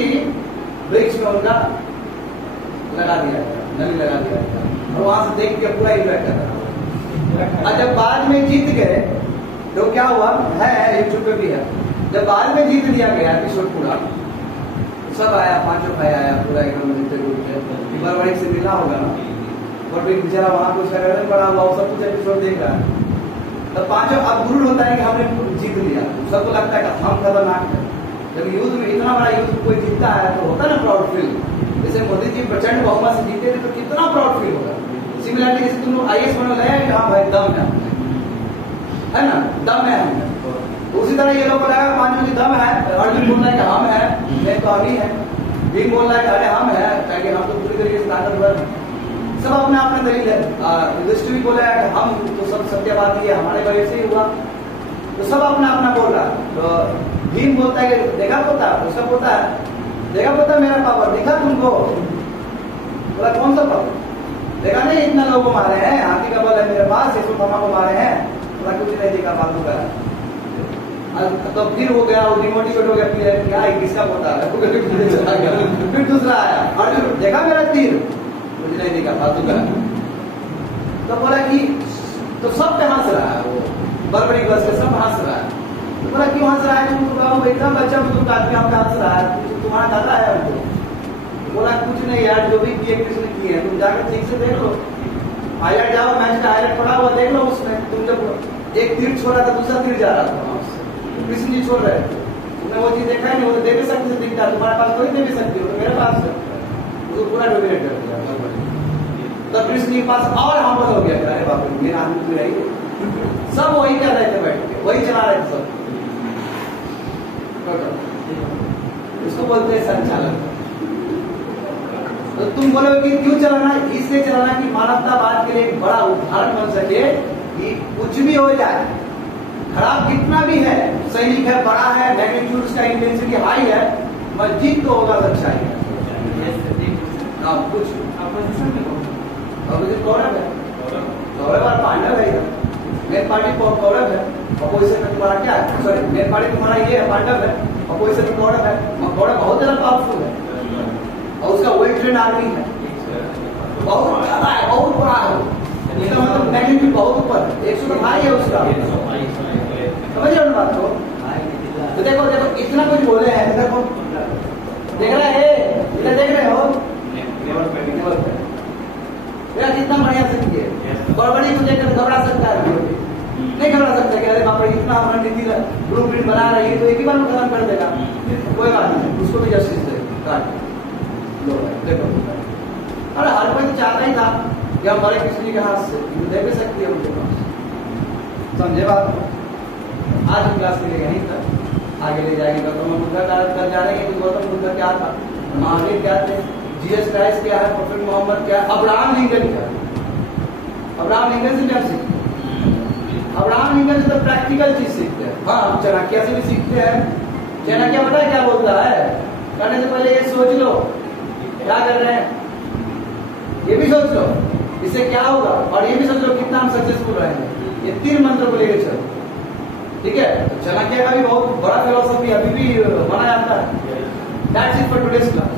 वृक्ष में उनका लगा दिया गया, नली लगा दिया गया, और वहां से देख के पूरा एंजॉय कर रहा। और जब बाद में जीत गए तो क्या हुआ है, यूट्यूब पे भी है, जब बाद में जीत लिया गया एपिसोड पूरा, सब आया, पांचों भाई आया पूरा एकदम बड़ी से मिला होगा ना, और फिर बेचारा वहां कुछ गर्दन पड़ा हुआ, सब कुछ एपिसोड देख रहा है। तब पांचों अब गुरु होता है कि हमने जीत लिया, सबको लगता है कि हम खतरनाक है। जब युद्ध में इतना बड़ा युद्ध कोई जीतता है तो होता है ना प्राउड फील। जैसे मोदी जी प्रचंड बहुमत से जीते थे तो कितना प्राउड फील होगा। सिमिलरली जैसे तुम लोग IAS बनो लगा कि हाँ भाई दम है ना, दम है हमें। तो उसी तरह ये लोग को लगा पांचों की दम है। अर्जुन बोल रहा है कि हम है, मैं तो अभी है। भीम बोल रहा है कि अरे हम है, ताकि हम तो पूरी तरीके से ताकतवर हैं। सब अपने अपने दलील है। युधिष्ठिर भी बोला है कि हम तो सब सत्यवादी है, हमारे वजह से ही हुआ। तो सब अपना अपना बोल रहा है। तो भीम बोलता है कि देखा पोता, उसका पोता है, देखा पोता मेरा पावर दिखा तुमको? बोला कौन सा पावर? देखा नहीं इतना लोगों को मारे हैं, हाथी का बल है मेरे पास, यशोधमा को मारे हैं। बोला कुछ नहीं दिखा, फालतू का। तो फिर हो गया, वो डिमोटिवेट हो गया, फिर क्या किसका पोता है, फिर दूसरा आया, अर्जुन देखा मेरा तीर? मुझे नहीं दिखा, फालतू का। तो बोला कि तो सब पे हंस रहा है, वो बड़बड़ी बस के सब हंस रहा है। तो बोला क्यों हंस रहा है? तुम एकदम बच्चा तुम काट के हमका हंस रहा है, तुम्हारा दादा है हमको। बोला कुछ नहीं यार, जो भी किए कृष्ण किए हैं, तुम जाकर ठीक से देख लो, हाईलाइट जाओ, मैच का हाईलाइट पड़ा हुआ देख लो, उसमें तुम जब एक तीर छोड़ा था दूसरा तीर जा रहा था, कृष्ण जी छोड़ रहे थे, तुमने वो चीज देखा ही नहीं। वो तो देवी शक्ति से दिखता है, तुम्हारे पास कोई देवी शक्ति हो तो मेरे पास है, उसको पूरा डोमिनेट कर दिया। तब कृष्ण जी के पास और हम्बल हो गया, अरे बाप रे मेरा आदमी पूरी रही। सब वही कर रहे थे बैठ के, वही चला रहे थे सब। इसको बोलते हैं संचालन। तो तुम बोलोगे कि क्यों चलाना? इसलिए चलाना कि मानवतावाद के लिए एक बड़ा उदाहरण बन सके कि कुछ भी हो जाए, खराब कितना भी है, सैनिक है, बड़ा है, मैग्नीट्यूड उसका इंटेंसिटी हाई है, मस्जिद तो होगा सच्चाई है। कुछ कौरव है, कौरव और पांडव है। मेन पार्टी कौरव है, अपोजिशन में तुम्हारा क्या है? सॉरी, मेन पार्टी तुम्हारा ये है, पांडव है, अपोजिशन में कौरव है। कौरव बहुत ज्यादा पावरफुल है और उसका वेल ट्रेन आर्मी है, बहुत ज्यादा है, बहुत बड़ा है। इसका मतलब मैग्नीट्यूड बहुत ऊपर है, 100 तो भाई है उसका। समझ रहे हो बात को? तो देखो देखो इतना कुछ बोले हैं, देखो देख रहे हैं, इधर देख रहे हो, कितना बढ़िया से किए। बड़ी को देखकर घबरा सकता है? नहीं घबरा सकता कि अरे बाप रे इतना हमारा नीति ब्लूप्रिंट बना रही है तो एक ही बार में खत्म कर देगा। कोई बात नहीं, उसको भी जस्टिस दे देखो। अरे हर कोई तो चाहता ही था कि हम बड़े कृष्ण जी के हाथ से दे भी सकती है उनके पास। समझे बात? आज हम क्लास के लिए यहीं तक, आगे ले जाएंगे। गौतम बुद्ध का कर जा रहे हैं कि गौतम बुद्ध क्या था, महावीर क्या थे, जीसस क्राइस्ट क्या है, प्रोफेट मोहम्मद क्या है, अब्राहम लिंकन क्या है। अब्राहम लिंकन से क्या सीखते? अब्राहम लिंकन से तो प्रैक्टिकल चीज सीखते हैं। हाँ, चाणक्य से भी सीखते हैं। चाणक्य पता है क्या बोलता है? करने से पहले ये सोच लो क्या कर रहे हैं, ये भी सोच लो इससे क्या होगा, और ये भी सोच लो कितना हम सक्सेसफुल रहेंगे। ये 3 मंत्र को लेकर चलो। ठीक है, तो चाणक्य का भी बहुत बड़ा फिलोसफी अभी भी माना जाता है। That's it for today's class.